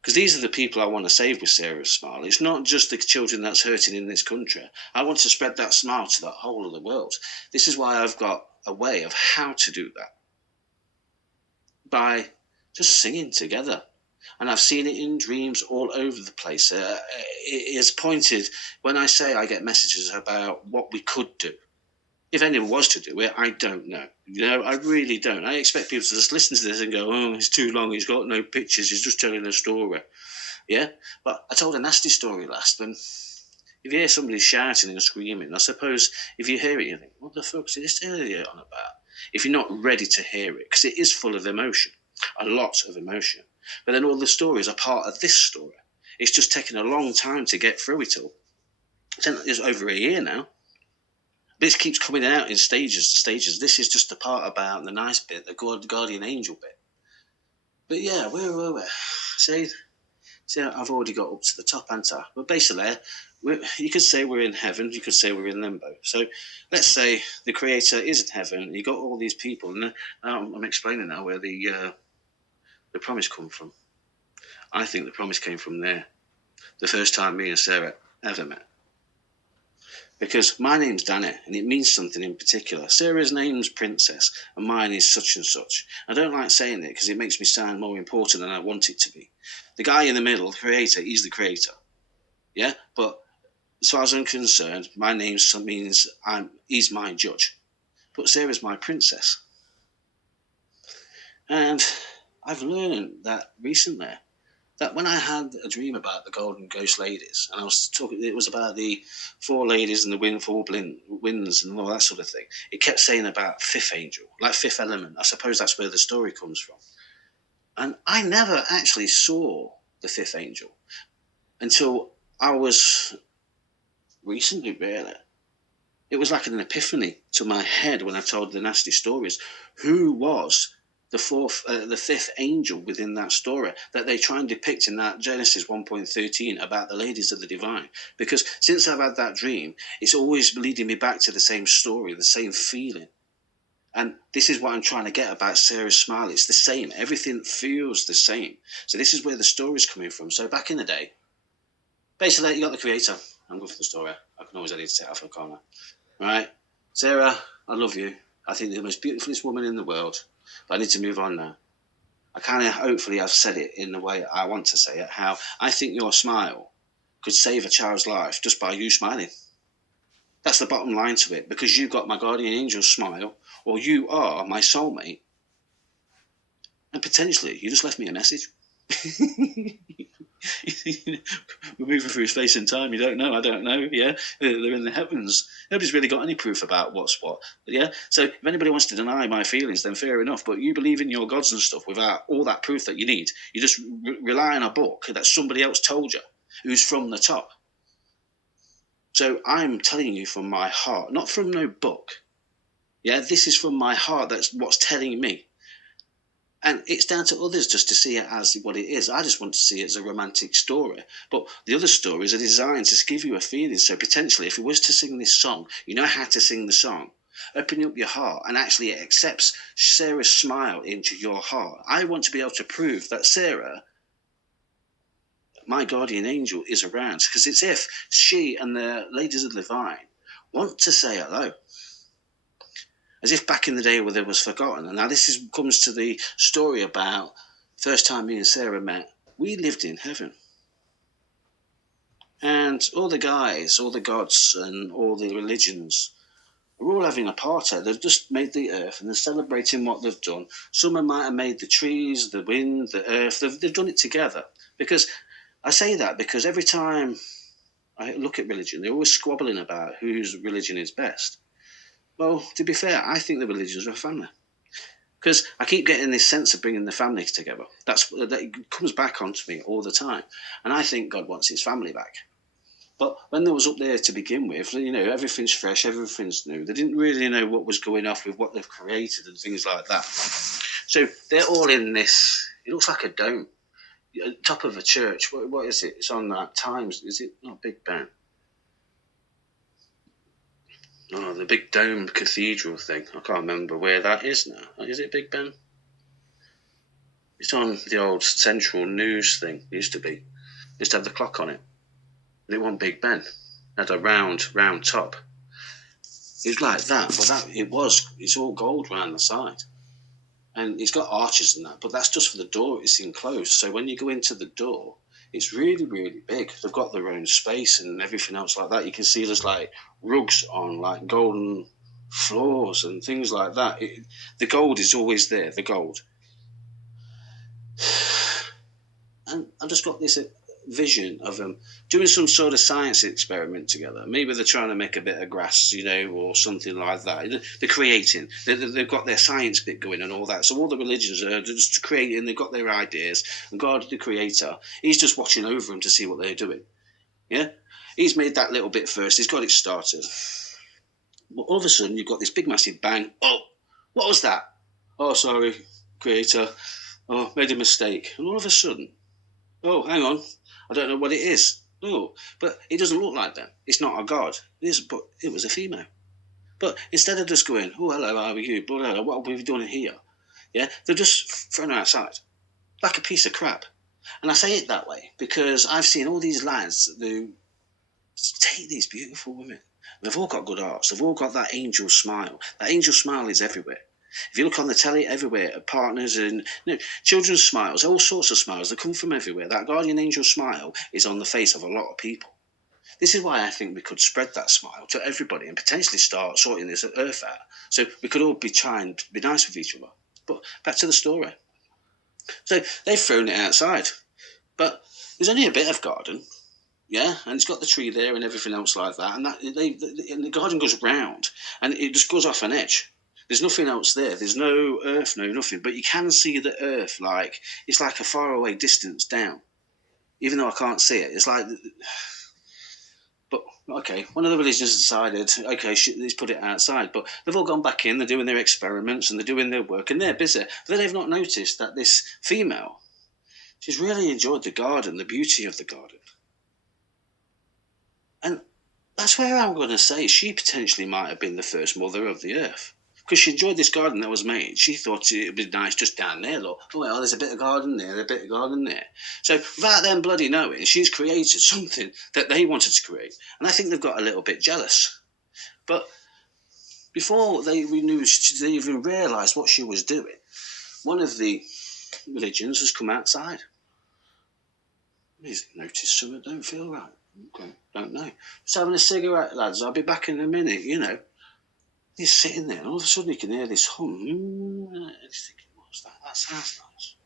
Because these are the people I want to save with Sarah's smile. It's not just the children that's hurting in this country. I want to spread that smile to the whole of the world. This is why I've got a way of how to do that. By just singing together. And I've seen it in dreams all over the place. It is pointed, when I say I get messages about what we could do. If anyone was to do it, I don't know. I really don't. I expect people to just listen to this and go, oh, it's too long, he's got no pictures, he's just telling a story. Yeah? But I told a nasty story last when, If you hear somebody shouting and screaming, I suppose if you hear it, you think, what the fuck's this idiot on about? If you're not ready to hear it, because it is full of emotion, a lot of emotion. But then all the stories are part of this story. It's just taken a long time to get through it all. It's over a year now. But it keeps coming out in stages. This is just the part about the nice bit, the guardian angel bit. But yeah, where were we? See, I've already got up to the top, haven't I? But basically, you could say we're in heaven, you could say we're in limbo. So let's say the Creator is in heaven, you got all these people, and I'm explaining now where the promise come from. I think the promise came from there, the first time me and Sarah ever met. Because my name's Danny, and it means something in particular. Sarah's name's Princess, and mine is such and such. I don't like saying it because it makes me sound more important than I want it to be. The guy in the middle, the Creator, he's the Creator. Yeah? But as far as I'm concerned, my name means he's my judge. But Sarah's my princess. And I've learned that recently, that when I had a dream about the golden ghost ladies, and I was talking, it was about the four ladies and the four winds and all that sort of thing. It kept saying about fifth angel, like fifth element. I suppose that's where the story comes from. And I never actually saw the fifth angel until I was recently, really. It was like an epiphany to my head when I told the nasty stories. Who was the fifth angel within that story that they try and depict in that Genesis 1.13 about the ladies of the divine? Because since I've had that dream, it's always leading me back to the same story, the same feeling. And this is what I'm trying to get about Sarah's smile. It's the same. Everything feels the same. So this is where the story's coming from. So back in the day, basically, you got the Creator. I'm good for the story. I can always edit it out of a corner. Right? Sarah, I love you. I think you're the most beautifulest woman in the world. But I need to move on now. I kind of, hopefully, I've said it in the way I want to say it, how I think your smile could save a child's life just by you smiling. That's the bottom line to it, because you've got my guardian angel's smile, or you are my soulmate, and potentially you just left me a message. We're moving through space and time. You don't know. I don't know. Yeah, they're in the heavens. Nobody's really got any proof about what's what. Yeah. So if anybody wants to deny my feelings, then fair enough. But you believe in your gods and stuff without all that proof that you need. You just rely on a book that somebody else told you, who's from the top. So I'm telling you from my heart, not from no book. Yeah, this is from my heart. That's what's telling me. And it's down to others just to see it as what it is. I just want to see it as a romantic story. But the other stories are designed to give you a feeling. So potentially, if it was to sing this song, you know how to sing the song. Opening up your heart and actually it accepts Sarah's smile into your heart. I want to be able to prove that Sarah, my guardian angel, is around. Because it's if she and the ladies of the divine want to say hello. As if back in the day where they was forgotten. And now comes to the story about first time me and Sarah met. We lived in heaven. And all the guys, all the gods and all the religions are all having a party. They've just made the earth and they're celebrating what they've done. Some might have made the trees, the wind, the earth. They've done it together. Because I say that because every time I look at religion, they're always squabbling about whose religion is best. Well, to be fair, I think the religions are a family. Because I keep getting this sense of bringing the families together. That comes back onto me all the time. And I think God wants his family back. But when they was up there to begin with, everything's fresh, everything's new. They didn't really know what was going off with what they've created and things like that. So they're all in this, it looks like a dome. Top of a church. What is it? It's on that Times. Is it not Big Ben? Oh, the big dome cathedral thing. I can't remember where that is now. Is it Big Ben? It's on the old Central News thing. It used to be. It used to have the clock on it. It wasn't Big Ben. It had a round top. It was like that, but it's all gold round the side. And it's got arches and that, but that's just for the door. It's enclosed. So when you go into the door, it's really, really big. They've got their own space and everything else like that. You can see there's like rugs on like golden floors and things like that. The gold is always there, the gold. And I've just got this vision of them doing some sort of science experiment together. Maybe they're trying to make a bit of grass, or something like that. They're creating. They've got their science bit going and all that. So all the religions are just creating. They've got their ideas, and God, the Creator, He's just watching over them to see what they're doing. Yeah, He's made that little bit first. He's got it started. But all of a sudden, you've got this big, massive bang. Oh, what was that? Oh, sorry, Creator. Oh, made a mistake. And all of a sudden, oh, hang on, I don't know what it is. Oh, but it doesn't look like that. It's not a god. It is, but it was a female. But instead of just going, oh, hello, how are you? What have we done here? Yeah, they're just thrown her outside like a piece of crap. And I say it that way because I've seen all these lads who take these beautiful women. They've all got good hearts. They've all got that angel smile. That angel smile is everywhere. If you look on the telly, everywhere, partners and children's smiles, all sorts of smiles, they come from everywhere. That guardian angel smile is on the face of a lot of people. This is why I think we could spread that smile to everybody and potentially start sorting this earth out. So we could all be trying to be nice with each other. But back to the story. So they've thrown it outside. But there's only a bit of garden. Yeah, and it's got the tree there and everything else like that. And and the garden goes round and it just goes off an edge. There's nothing else there. There's no earth, no nothing. But you can see the earth like it's like a faraway distance down. Even though I can't see it, it's like. But okay, one of the religions decided, okay, let's put it outside. But they've all gone back in. They're doing their experiments and they're doing their work and they're busy. But they've not noticed that this female, she's really enjoyed the garden, the beauty of the garden. And that's where I'm going to say she potentially might have been the first mother of the earth. Because she enjoyed this garden that was made. She thought it would be nice just down there, look. Oh, well, there's a bit of garden there, a bit of garden there. So without them bloody knowing, she's created something that they wanted to create. And I think they've got a little bit jealous. But before they even realised what she was doing, one of the religions has come outside. He's noticed something don't feel right. Okay, don't know. Just having a cigarette, lads. I'll be back in a minute. He's sitting there, and all of a sudden he can hear this hum. And he's thinking, what's that? That sounds nice.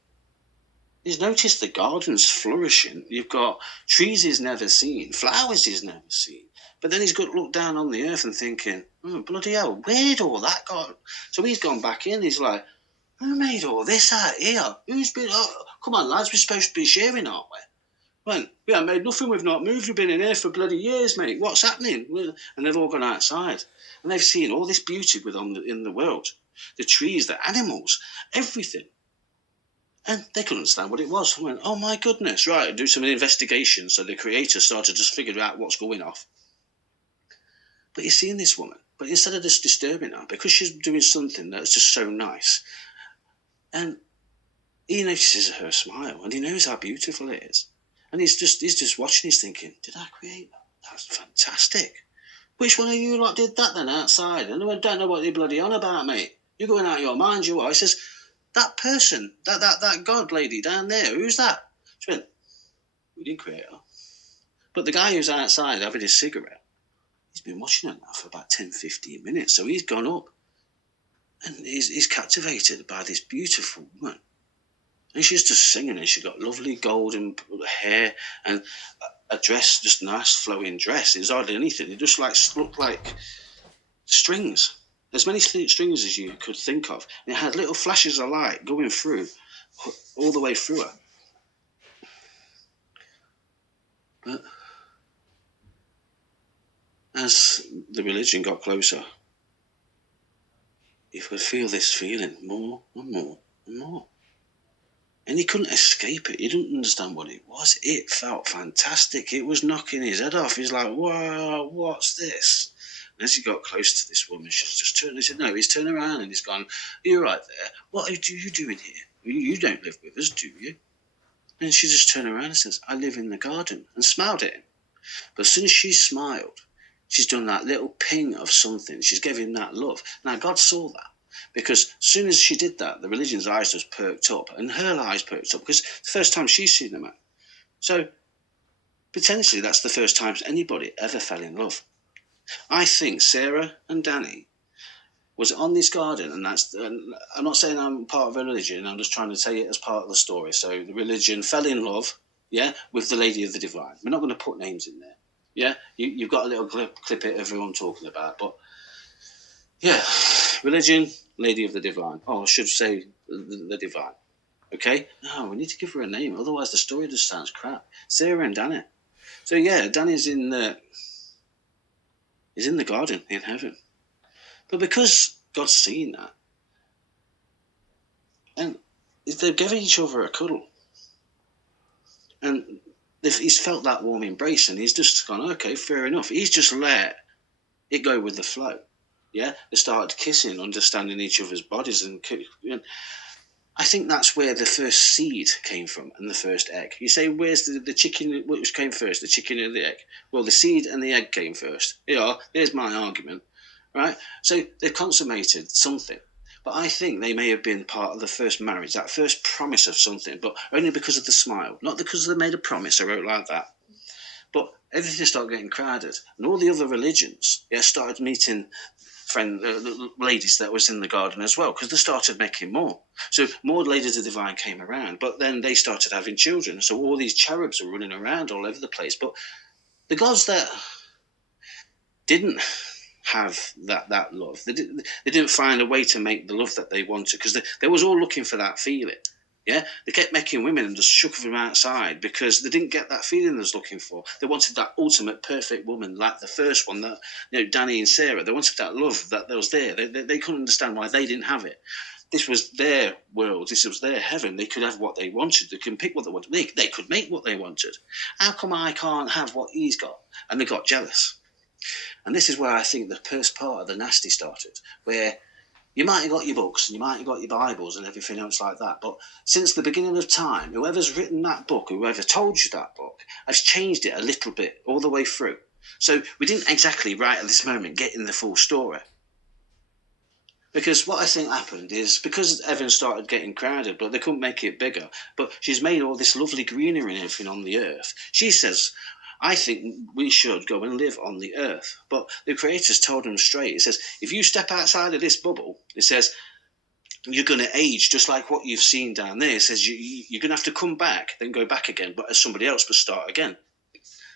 He's noticed the garden's flourishing. You've got trees he's never seen, flowers he's never seen. But then he's got to look down on the earth and thinking, oh, bloody hell, where did all that go? So he's gone back in. He's like, who made all this out here? Who's been... Oh, come on, lads, we're supposed to be sharing, aren't we? Well, we haven't made nothing, we've not moved, we've been in here for bloody years, mate. What's happening? And they've all gone outside. And they've seen all this beauty in the world. The trees, the animals, everything. And they couldn't understand what it was. I went, oh my goodness, right, do some investigation. So the creator started to just figure out what's going off. But you're seeing this woman, but instead of just disturbing her, because she's doing something that's just so nice, and he notices her smile, and he knows how beautiful it is. And he's just watching, he's thinking, did I create that? That's fantastic. Which one of you lot did that then outside? And I don't know what you're bloody on about, mate. You're going out of your mind, you are. He says, that person, that god lady down there, who's that? She went, we didn't create her. But the guy who's outside having his cigarette, he's been watching her now for about 10, 15 minutes. So he's gone up and he's captivated by this beautiful woman. And she's just singing, and she's got lovely golden hair and a dress, just nice flowing dress. It's hardly anything. It just looked like strings, as many strings as you could think of. And it had little flashes of light going through, all the way through her. But as the religion got closer, you could feel this feeling more and more and more. And he couldn't escape it. He didn't understand what it was. It felt fantastic. It was knocking his head off. He's like, whoa, what's this? And as he got close to this woman, she's just turned. He said, no, he's turned around and he's gone, you're right there. What are you doing here? You don't live with us, do you? And she just turned around and says, I live in the garden, and smiled at him. But as soon as she smiled, she's done that little ping of something. She's giving him that love. Now, God saw that. Because as soon as she did that, the religion's eyes just perked up, and her eyes perked up because the first time she's seen a man. So potentially that's the first time anybody ever fell in love. I think Sarah and Danny was on this garden, and I'm not saying I'm part of a religion. I'm just trying to tell you it as part of the story. So the religion fell in love, yeah, with the Lady of the Divine. We're not going to put names in there. Yeah, you've got a little clip of who I'm talking about, but yeah, religion, Lady of the Divine. Oh, I should say the Divine. Okay? No, we need to give her a name, otherwise the story just sounds crap. Sarah and Danny. So yeah, Danny's is in the garden in heaven. But because God's seen that, and they're giving each other a cuddle, and he's felt that warm embrace, and he's just gone, okay, fair enough. He's just let it go with the flow. Yeah, they started kissing, understanding each other's bodies, and I think that's where the first seed came from and the first egg. You say, where's the chicken? Which came first, the chicken or the egg? Well, the seed and the egg came first. Yeah, there's my argument, right? So they've consummated something. But I think they may have been part of the first marriage, that first promise of something, but only because of the smile, not because they made a promise or wrote like that. But everything started getting crowded, and all the other religions, yeah, started meeting ladies that was in the garden as well, because they started making more. So more ladies of divine came around, but then they started having children. So all these cherubs are running around all over the place. But the gods that didn't have that love, they didn't find a way to make the love that they wanted, because they was all looking for that feeling. Yeah, they kept making women and just shook them outside because they didn't get that feeling they was looking for. They wanted that ultimate perfect woman, like the first one, that Danny and Sarah. They wanted that love that was there. They couldn't understand why they didn't have it. This was their world. This was their heaven. They could have what they wanted. They could pick what they wanted. They could make what they wanted. How come I can't have what he's got? And they got jealous. And this is where I think the first part of the nasty started, where you might have got your books and you might have got your Bibles and everything else like that, but since the beginning of time, whoever's written that book, whoever told you that book, has changed it a little bit all the way through. So we didn't exactly, right at this moment, get in the full story. Because what I think happened is, because Evan started getting crowded, but they couldn't make it bigger, but she's made all this lovely greenery and everything on the earth. She says, I think we should go and live on the earth. But the creators told them straight. It says, if you step outside of this bubble, it says, you're going to age just like what you've seen down there. It says you're going to have to come back, then go back again, but as somebody else, but start again.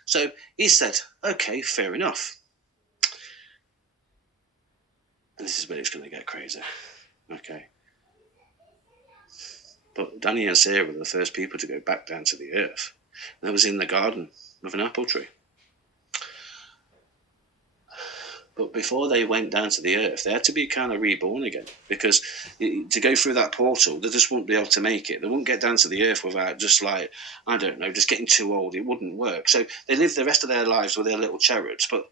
So he said, okay, fair enough. And this is where it's going to get crazy. Okay. But Danny and Sarah were the first people to go back down to the earth. And that was in the garden of an apple tree. But before they went down to the earth, they had to be kind of reborn again, because to go through that portal, they just wouldn't be able to make it. They wouldn't get down to the earth without just like, I don't know, just getting too old. It wouldn't work. So they lived the rest of their lives with their little cherubs. But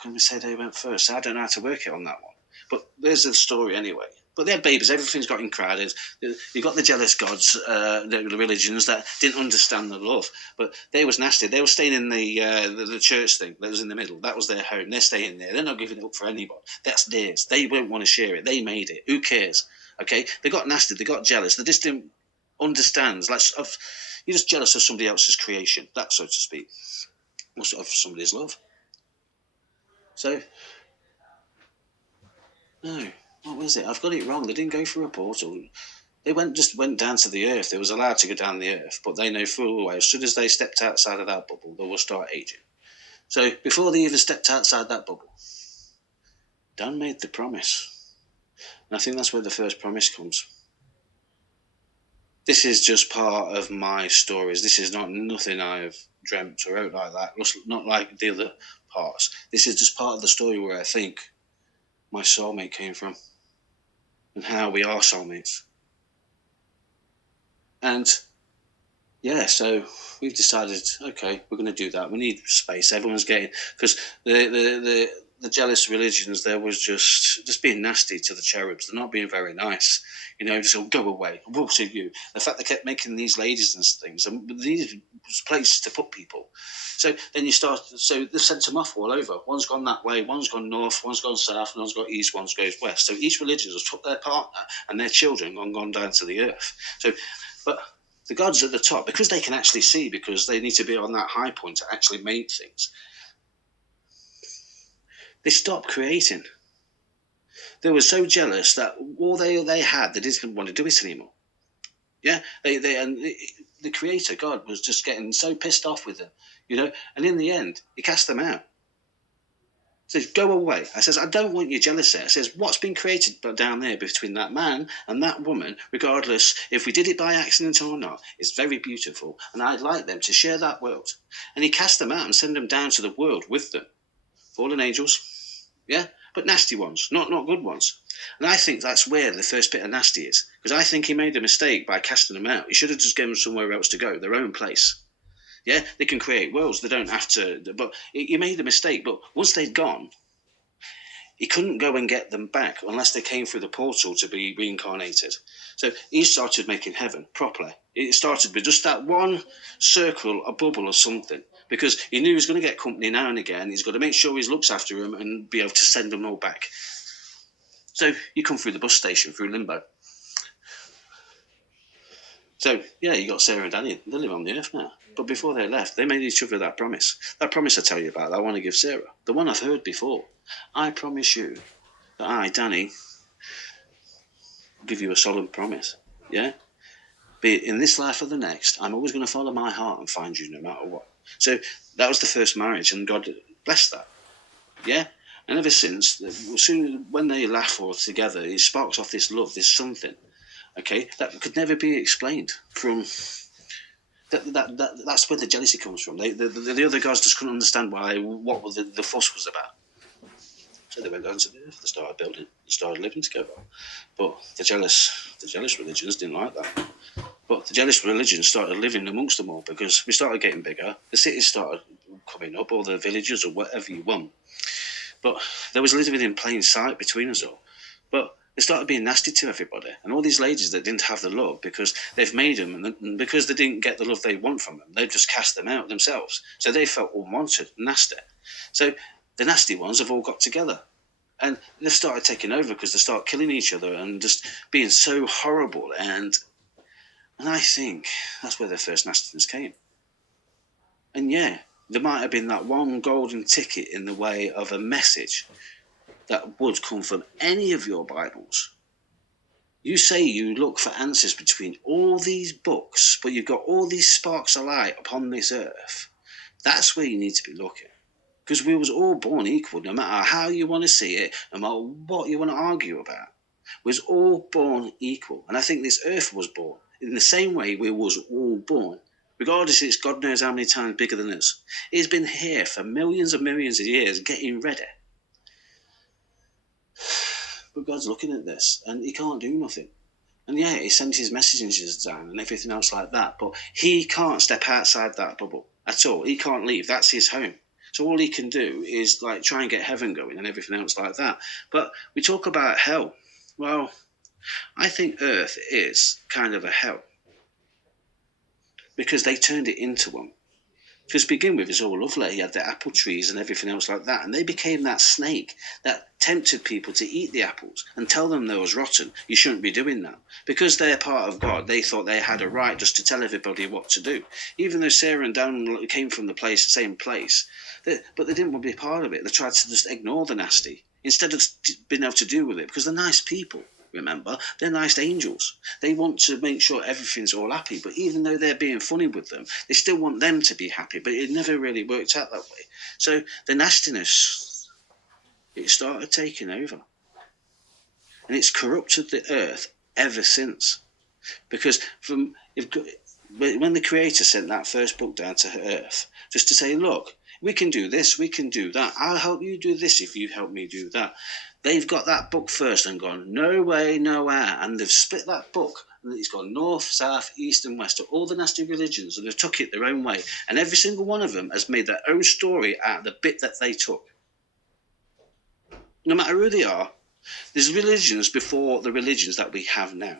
can we say they went first? I don't know how to work it on that one. But there's the story anyway. But they're babies. Everything's got crowded. You got the jealous gods, the religions that didn't understand the love. But they was nasty. They were staying in the church thing that was in the middle. That was their home. They're staying there. They're not giving it up for anybody. That's theirs. They won't want to share it. They made it. Who cares? Okay. They got nasty. They got jealous. They just didn't understand. Like, you're just jealous of somebody else's creation. That, so to speak, of somebody's love. So, no. What was it? I've got it wrong. They didn't go through a portal. They just went down to the earth. They was allowed to go down the earth, but they know full well as soon as they stepped outside of that bubble, they will start aging. So before they even stepped outside that bubble, Dan made the promise. And I think that's where the first promise comes. This is just part of my stories. This is not nothing I've dreamt or wrote like that. Not like the other parts. This is just part of the story where I think my soulmate came from, and how we are soulmates. And yeah, so we've decided, okay, we're going to do that. We need space. Everyone's getting, because the jealous religions, there was just being nasty to the cherubs. They're not being very nice. Just go away. We'll see you. The fact they kept making these ladies and things, and they needed places to put people. So then so they've sent them off all over. One's gone that way, one's gone north, one's gone south, one's gone east, one's goes west. So each religion has took their partner and their children and gone down to the earth. So, but the gods at the top, because they can actually see, because they need to be on that high point to actually make things, they stopped creating. They were so jealous that all they had, they didn't want to do it anymore. Yeah, they the Creator, God, was just getting so pissed off with them, and in the end, he cast them out. He says, go away. I says, I don't want your jealousy. I says, what's been created down there between that man and that woman, regardless if we did it by accident or not, is very beautiful, and I'd like them to share that world. And he cast them out and sent them down to the world with them. Fallen angels, yeah, but nasty ones, not good ones. And I think that's where the first bit of nasty is, because I think he made a mistake by casting them out. He should have just given them somewhere else to go, their own place. Yeah, they can create worlds. They don't have to. But he made a mistake. But once they'd gone, he couldn't go and get them back unless they came through the portal to be reincarnated. So he started making heaven properly. It started with just that one circle, a bubble or something, because he knew he was going to get company now and again. He's got to make sure he looks after them and be able to send them all back. So you come through the bus station, through limbo. So, yeah, you got Sarah and Danny. They live on the earth now. But before they left, they made each other that promise. That promise I tell you about, that I want to give Sarah. The one I've heard before. I promise you that I, Danny, will give you a solemn promise. Yeah? Be it in this life or the next, I'm always going to follow my heart and find you no matter what. So that was the first marriage, and God blessed that. Yeah? And ever since, soon when they laugh all together, it sparks off this love, this something. Okay, that could never be explained from. That's where the jealousy comes from. The other guys just couldn't understand what the fuss was about. So they went down to the earth. They started building. They started living together. But the jealous religions didn't like that. But the jealous religions started living amongst them all because we started getting bigger. The cities started coming up, or the villages, or whatever you want. But there was living in plain sight between us all. But they started being nasty to everybody, and all these ladies that didn't have the love because they've made them, and because they didn't get the love they want from them, they've just cast them out themselves. So they felt unwanted, nasty. So the nasty ones have all got together, and they've started taking over because they start killing each other and just being so horrible. And I think that's where their first nastiness came. And yeah, there might have been that one golden ticket in the way of a message that would come from any of your Bibles. You say you look for answers between all these books, but you've got all these sparks of light upon this earth. That's where you need to be looking. Because we was all born equal, no matter how you want to see it, no matter what you want to argue about. We was all born equal. And I think this earth was born in the same way we was all born. Regardless, it's God knows how many times bigger than us. It's been here for millions and millions of years getting ready. But God's looking at this, and he can't do nothing. And yeah, he sends his messengers down and everything else like that, but he can't step outside that bubble at all. He can't leave. That's his home. So all he can do is like try and get heaven going and everything else like that. But we talk about hell. Well, I think earth is kind of a hell because they turned it into one. Because to begin with, it's all lovely. He had the apple trees and everything else like that. And they became that snake that tempted people to eat the apples and tell them they was rotten. You shouldn't be doing that. Because they're part of God, they thought they had a right just to tell everybody what to do. Even though Sarah and Dan came from the same place. But they didn't want to be part of it. They tried to just ignore the nasty instead of being able to deal with it. Because they're nice people. Remember, they're nice angels. They want to make sure everything's all happy, but even though they're being funny with them, they still want them to be happy, but it never really worked out that way. So the nastiness, it started taking over. And it's corrupted the earth ever since. Because when the Creator sent that first book down to earth, just to say, look, we can do this, we can do that. I'll help you do this if you help me do that. They've got that book first and gone, no way, nowhere. And they've split that book. And it's gone north, south, east and west to all the nasty religions. And they've took it their own way. And every single one of them has made their own story out of the bit that they took. No matter who they are, there's religions before the religions that we have now.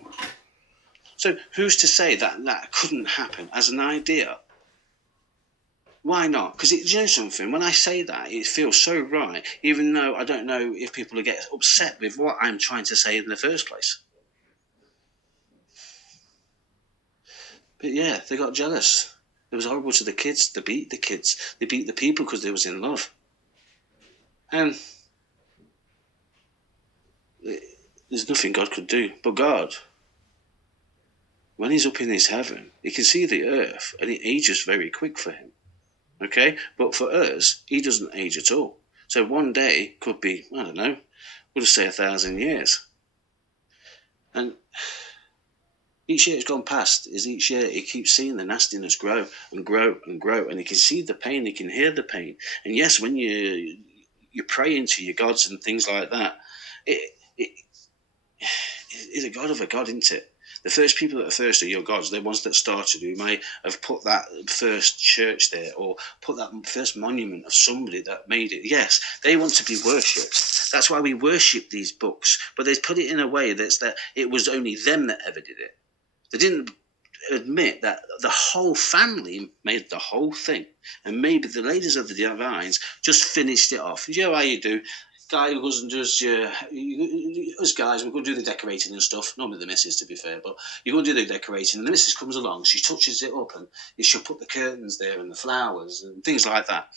So who's to say that that couldn't happen as an idea? Why not? Because you know something, when I say that, it feels so right, even though I don't know if people will get upset with what I'm trying to say in the first place. But yeah, they got jealous. It was horrible to the kids. They beat the kids. They beat the people because they was in love. And there's nothing God could do. But God, when he's up in his heaven, he can see the earth and it ages very quick for him. Okay? But for us, he doesn't age at all. So one day could be, I don't know, we'll just say 1,000 years. And each year it's gone past is each year he keeps seeing the nastiness grow and grow and grow, and he can see the pain, he can hear the pain. And yes, when you pray into your gods and things like that, it is a god of a god, isn't it? The first people that are first are your gods. They're ones that started, who may have put that first church there or put that first monument of somebody that made it. Yes, they want to be worshipped. That's why we worship these books. But they put it in a way that's that it was only them that ever did it. They didn't admit that the whole family made the whole thing, and maybe the ladies of the divines just finished it off. You know how you do. Guy who goes and does us guys, we go do the decorating and stuff. Normally the missus, to be fair, but you go and do the decorating, and the missus comes along, she touches it up, and she'll put the curtains there and the flowers and things like that,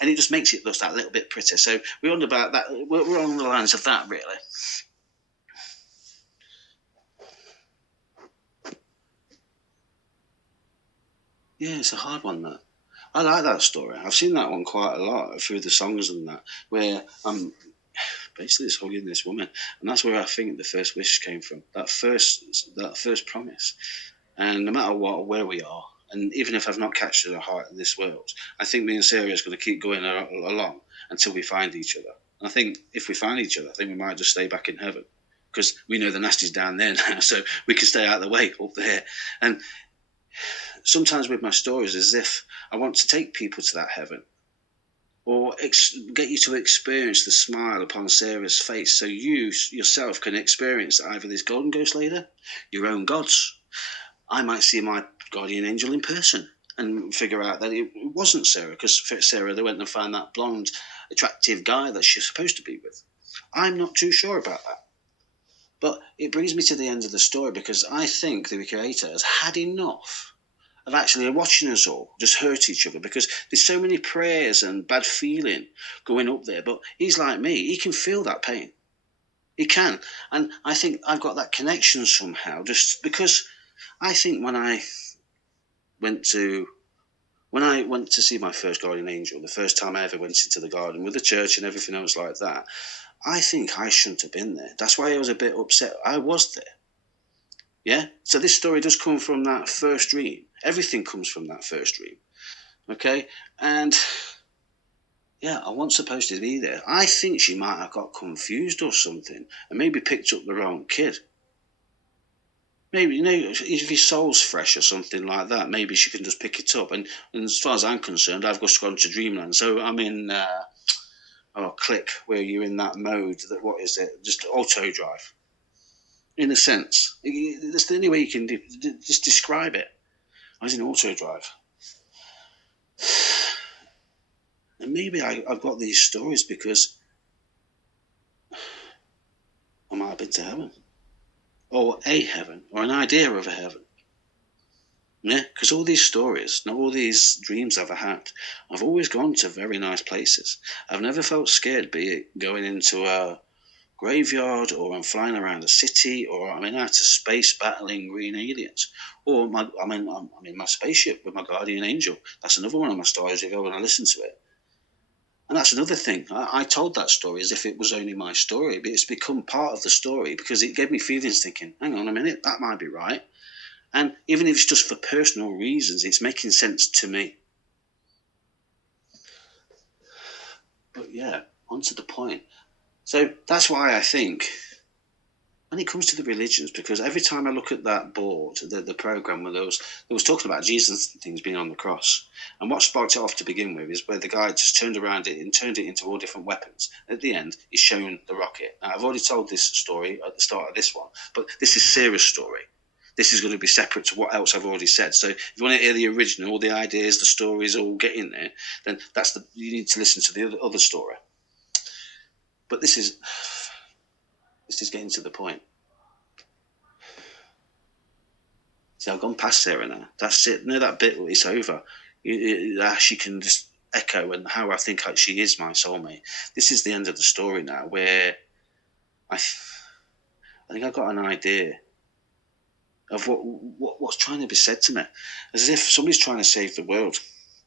and it just makes it look that little bit prettier. So we're on about that. We're on the lines of that, really. Yeah, it's a hard one, that. I like that story. I've seen that one quite a lot through the songs and that, where I'm basically just hugging this woman, and that's where I think the first wish came from. That first promise. And no matter what, where we are, and even if I've not captured the heart of this world, I think me and Sarah is going to keep going along until we find each other. And I think if we find each other, I think we might just stay back in heaven because we know the nasty's down there now, so we can stay out of the way up there. And sometimes with my stories, as if I want to take people to that heaven or get you to experience the smile upon Sarah's face so you yourself can experience either this golden ghost later, your own gods. I might see my guardian angel in person and figure out that it wasn't Sarah, because Sarah, they went and found that blonde, attractive guy that she's supposed to be with. I'm not too sure about that. But it brings me to the end of the story because I think the Creator has had enough of actually watching us all just hurt each other, because there's so many prayers and bad feeling going up there. But he's like me, he can feel that pain. He can. And I think I've got that connection somehow, just because I think went to when I went to see my first guardian angel, the first time I ever went into the garden with the church and everything else like that, I think I shouldn't have been there. That's why I was a bit upset. I was there. Yeah? So this story does come from that first dream. Everything comes from that first dream. Okay? And yeah, I wasn't supposed to be there. I think she might have got confused or something and maybe picked up the wrong kid. Maybe, if his soul's fresh or something like that, maybe she can just pick it up. And as far as I'm concerned, I've just gone to Dreamland. So I'm in Click, where you're in that mode that, what is it? Just auto drive. In a sense. That's the only way you can just describe it. I was in auto drive. And maybe I've got these stories because I might have been to heaven. Or a heaven. Or an idea of a heaven. Yeah, because all these stories, not all these dreams I've had, I've always gone to very nice places. I've never felt scared, be it going into a graveyard, or I'm flying around a city, or I'm in outer space battling green aliens, or I'm in my spaceship with my guardian angel. That's another one of my stories. You go when I listen to it, and that's another thing. I told that story as if it was only my story, but it's become part of the story because it gave me feelings. Thinking, hang on a minute, that might be right. And even if it's just for personal reasons, it's making sense to me. But yeah, on to the point. So that's why I think when it comes to the religions, because every time I look at that board, the program where there was talking about Jesus and things being on the cross, and what sparked it off to begin with is where the guy just turned around it and turned it into all different weapons. At the end, he's shown the rocket. Now, I've already told this story at the start of this one, but this is Sarah's story. This is going to be separate to what else I've already said. So if you want to hear the original, all the ideas, the stories all get in there, then you need to listen to the other story. But this is getting to the point. See, I've gone past Sarah now. That's it. No, that bit, it's over. She can just echo and how I think she is my soulmate. This is the end of the story now, where I think I got an idea of what's trying to be said to me, as if somebody's trying to save the world.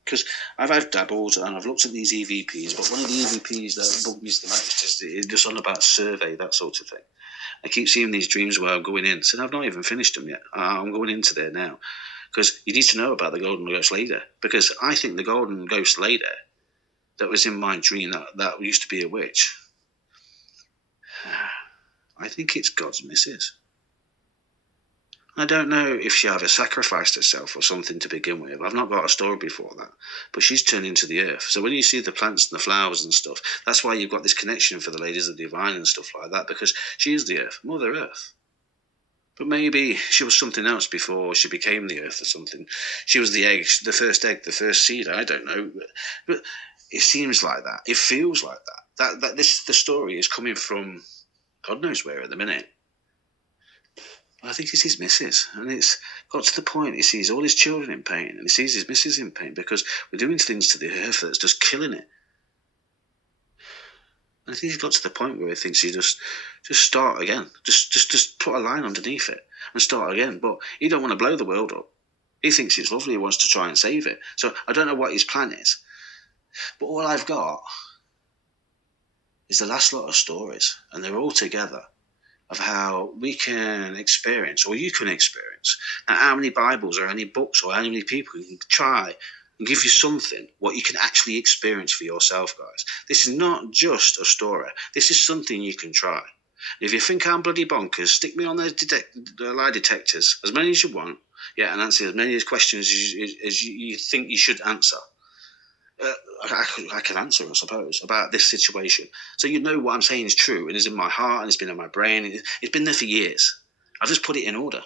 Because I've dabbled and I've looked at these EVPs, but one of the EVPs that bugged me the most is it's just on about survey, that sort of thing. I keep seeing these dreams where I'm going in, so I've not even finished them yet. I'm going into there now. Because you need to know about the Golden Ghost Lady. Because I think the Golden Ghost Lady that was in my dream that used to be a witch, I think it's God's missus. I don't know if she either sacrificed herself or something to begin with. I've not got a story before that. But she's turned into the earth. So when you see the plants and the flowers and stuff, that's why you've got this connection for the ladies of the divine and stuff like that, because she is the earth, Mother Earth. But maybe she was something else before she became the earth or something. She was the egg, the first seed, I don't know. But it seems like that. It feels like that. The story is coming from God knows where at the minute. I think it's his missus, and it's got to the point he sees all his children in pain, and he sees his missus in pain because we're doing things to the earth that's just killing it. And I think he's got to the point where he thinks he just start again, just put a line underneath it and start again. But he don't want to blow the world up. He thinks it's lovely. He wants to try and save it. So I don't know what his plan is, but all I've got is the last lot of stories, and they're all together, of how we can experience, or you can experience. Now, how many Bibles or any books or how many people can try and give you something, what you can actually experience for yourself, guys. This is not just a story. This is something you can try. If you think I'm bloody bonkers, stick me on those lie detectors, as many as you want, and answer as many questions as you think you should answer. I can answer, I suppose, about this situation. So you know what I'm saying is true and is in my heart and it's been in my brain. It's been there for years. I've just put it in order.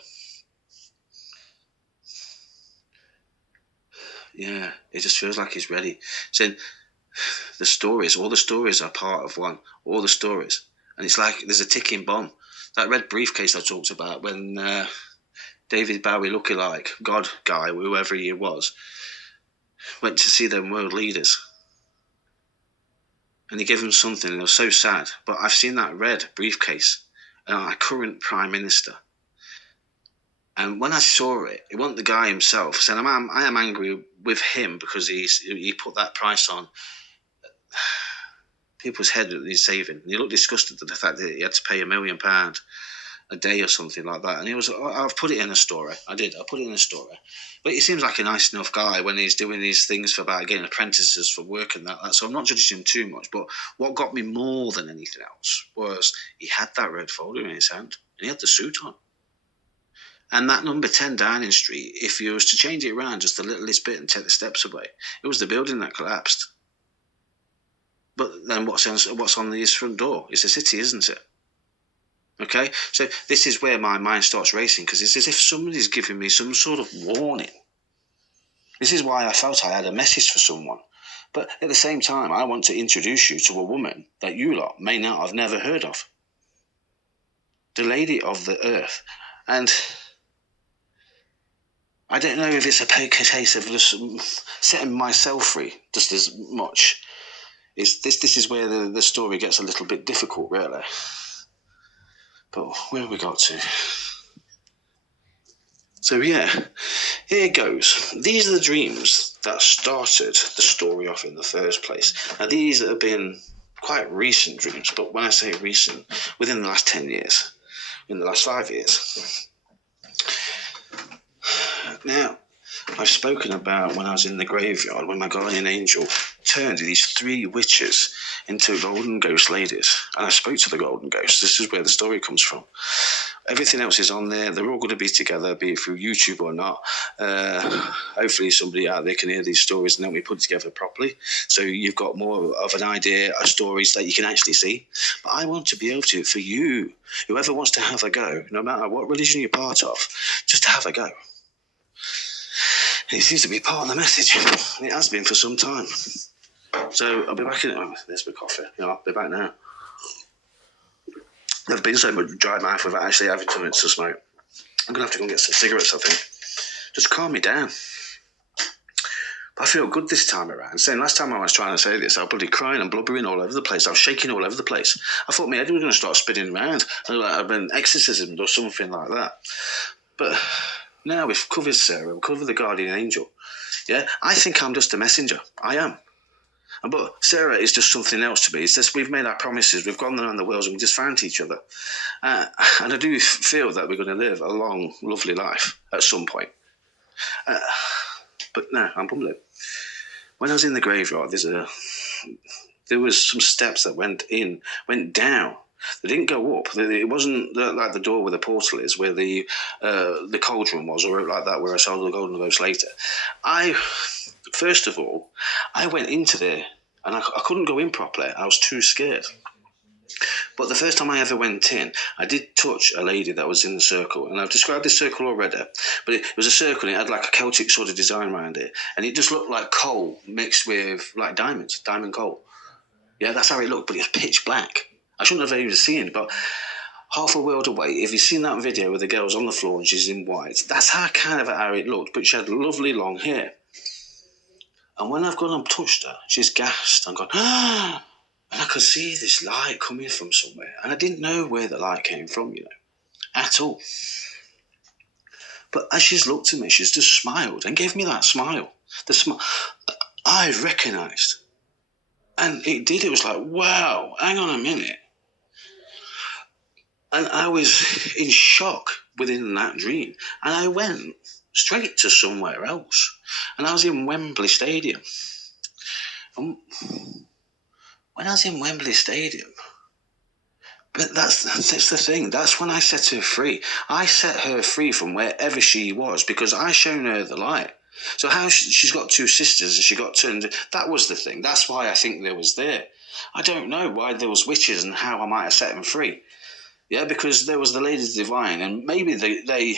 Yeah, it just feels like he's ready. So all the stories are part of one. All the stories. And it's like there's a ticking bomb. That red briefcase I talked about when David Bowie lookalike, God guy, whoever he was, went to see them world leaders. And he gave them something, and it was so sad. But I've seen that red briefcase, and our current Prime Minister. And when I saw it, it wasn't the guy himself. I said, I am angry with him because he put that price on people's head that he's saving. And he looked disgusted at the fact that he had to pay £1 million a day or something like that. And he was, I've put it in a story. I put it in a story. But he seems like a nice enough guy when he's doing these things for about getting apprentices for work and that. So I'm not judging him too much. But what got me more than anything else was he had that red folder in his hand and he had the suit on. And that number 10 Downing Street, if you was to change it around just a littlest bit and take the steps away, it was the building that collapsed. But then what's on his front door? It's a city, isn't it? Okay, so this is where my mind starts racing because it's as if somebody's giving me some sort of warning. This is why I felt I had a message for someone. But at the same time, I want to introduce you to a woman that you lot may not have never heard of. The Lady of the Earth. And I don't know if it's a case of just setting myself free just as much. This is where the story gets a little bit difficult, really. But where have we got to? So yeah, here goes. These are the dreams that started the story off in the first place. Now these have been quite recent dreams, but when I say recent, within the last 10 years, in the last 5 years. Now, I've spoken about when I was in the graveyard when my guardian angel turned these 3 witches into golden ghost ladies. And I spoke to the golden ghosts. This is where the story comes from. Everything else is on there. They're all going to be together, be it through YouTube or not. Hopefully somebody out there can hear these stories and then we put it together properly. So you've got more of an idea of stories that you can actually see. But I want to be able to, for you, whoever wants to have a go, no matter what religion you're part of, just to have a go. And it seems to be part of the message. And it has been for some time. So I'll be back in. Oh, there's my coffee. I'll be back now. Never been so much dry mouth without actually having something to smoke. I'm going to have to go and get some cigarettes, I think. Just calm me down. But I feel good this time around. Saying last time I was trying to say this, I was bloody crying and blubbering all over the place. I was shaking all over the place. I thought my head was going to start spinning around. I'd been exorcism or something like that. But now we've covered Sarah, we've covered the guardian angel. Yeah, I think I'm just a messenger. I am. But Sarah is just something else to me. It's just we've made our promises, we've gone around the world and we just found each other. And I do feel that we're going to live a long, lovely life at some point. But no, I'm bumbling. When I was in the graveyard, there was some steps that went down. They didn't go up. It wasn't like the door where the portal is, where the cauldron was, or like that, where I saw the golden ghost later. First of all, I went into there, and I couldn't go in properly. I was too scared. But the first time I ever went in, I did touch a lady that was in the circle. And I've described this circle already. But it was a circle and it had like a Celtic sort of design around it. And it just looked like coal mixed with like diamonds, diamond coal. Yeah, that's how it looked, but it was pitch black. I shouldn't have even seen it, but half a world away, if you've seen that video where the girl's on the floor and she's in white, that's how it looked. But she had lovely long hair. And when I've gone and touched her, she's gasped and gone, ah! And I could see this light coming from somewhere. And I didn't know where the light came from, at all. But as she's looked at me, she's just smiled and gave me that smile. The smile I recognised. And it did. It was like, wow, hang on a minute. And I was in shock within that dream. And I went straight to somewhere else. And I was in Wembley Stadium. And when I was in Wembley Stadium, but that's the thing. That's when I set her free. I set her free from wherever she was because I shown her the light. So how she's got two sisters and she got turned. That was the thing. That's why I think there was there. I don't know why there was witches and how I might have set them free. Yeah, because there was the Ladies Divine, and maybe they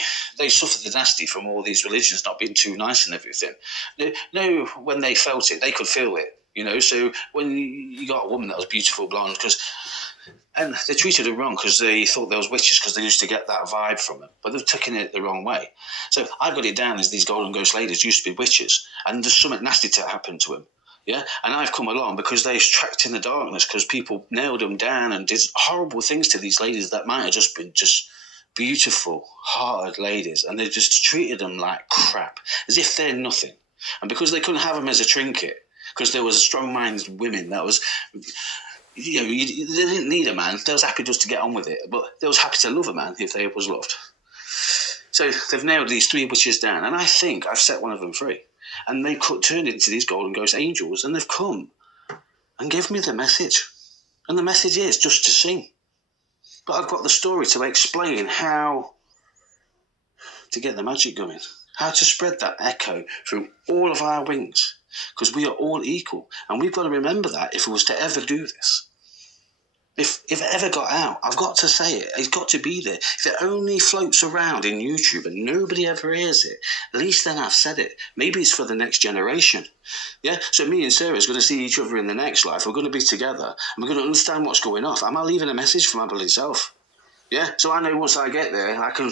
suffered the nasty from all these religions not being too nice and everything. No, when they felt it, they could feel it. So when you got a woman that was beautiful, blonde, and they treated her wrong because they thought there was witches because they used to get that vibe from them, but they've taken it the wrong way. So I've got it down as these golden ghost ladies used to be witches, and there's something nasty to happen to them. Yeah, and I've come along because they tracked in the darkness because people nailed them down and did horrible things to these ladies that might have just been just beautiful, hearted ladies, and they just treated them like crap, as if they're nothing. And because they couldn't have them as a trinket, because there was strong-minded women that was, they didn't need a man. They was happy just to get on with it, but they was happy to love a man if they was loved. So they've nailed these three witches down, and I think I've set one of them free. And they turned into these golden ghost angels, and they've come and give me the message. And the message is just to sing. But I've got the story to explain how to get the magic going, how to spread that echo through all of our wings, because we are all equal. And we've got to remember that if we was to ever do this. If it ever got out, I've got to say it. It's got to be there. If it only floats around in YouTube and nobody ever hears it, at least then I've said it. Maybe it's for the next generation. Yeah? So me and Sarah is going to see each other in the next life. We're going to be together and we're going to understand what's going on. Am I leaving a message for my bloody self? Yeah? So I know once I get there, I can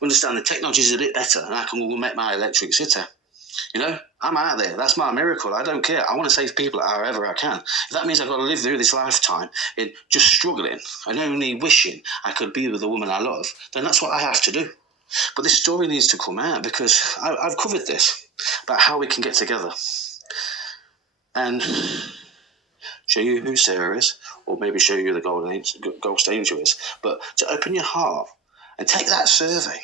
understand the technology is a bit better and I can go make my electric sitter. I'm out there. That's my miracle. I don't care. I want to save people however I can. If that means I've got to live through this lifetime in just struggling and only wishing I could be with the woman I love, then that's what I have to do. But this story needs to come out because I've covered this about how we can get together and show you who Sarah is, or maybe show you the ghost angel is. But to open your heart and take that survey.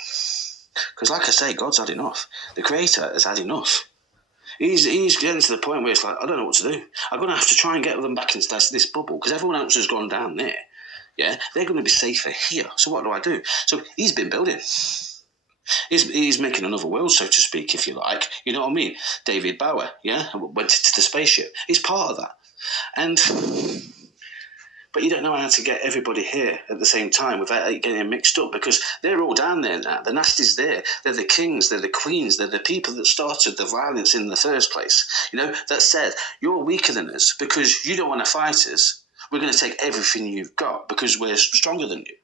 Because like I say, God's had enough. The Creator has had enough. He's getting to the point where it's like, I don't know what to do. I'm going to have to try and get them back into this bubble because everyone else has gone down there. Yeah, they're going to be safer here. So what do I do? So he's been building. He's making another world, so to speak, if you like. You know what I mean? David Bowie, yeah, went to the spaceship. He's part of that. But you don't know how to get everybody here at the same time without getting mixed up because they're all down there now. The nasty's there. They're the kings. They're the queens. They're the people that started the violence in the first place. That said, you're weaker than us because you don't want to fight us. We're going to take everything you've got because we're stronger than you.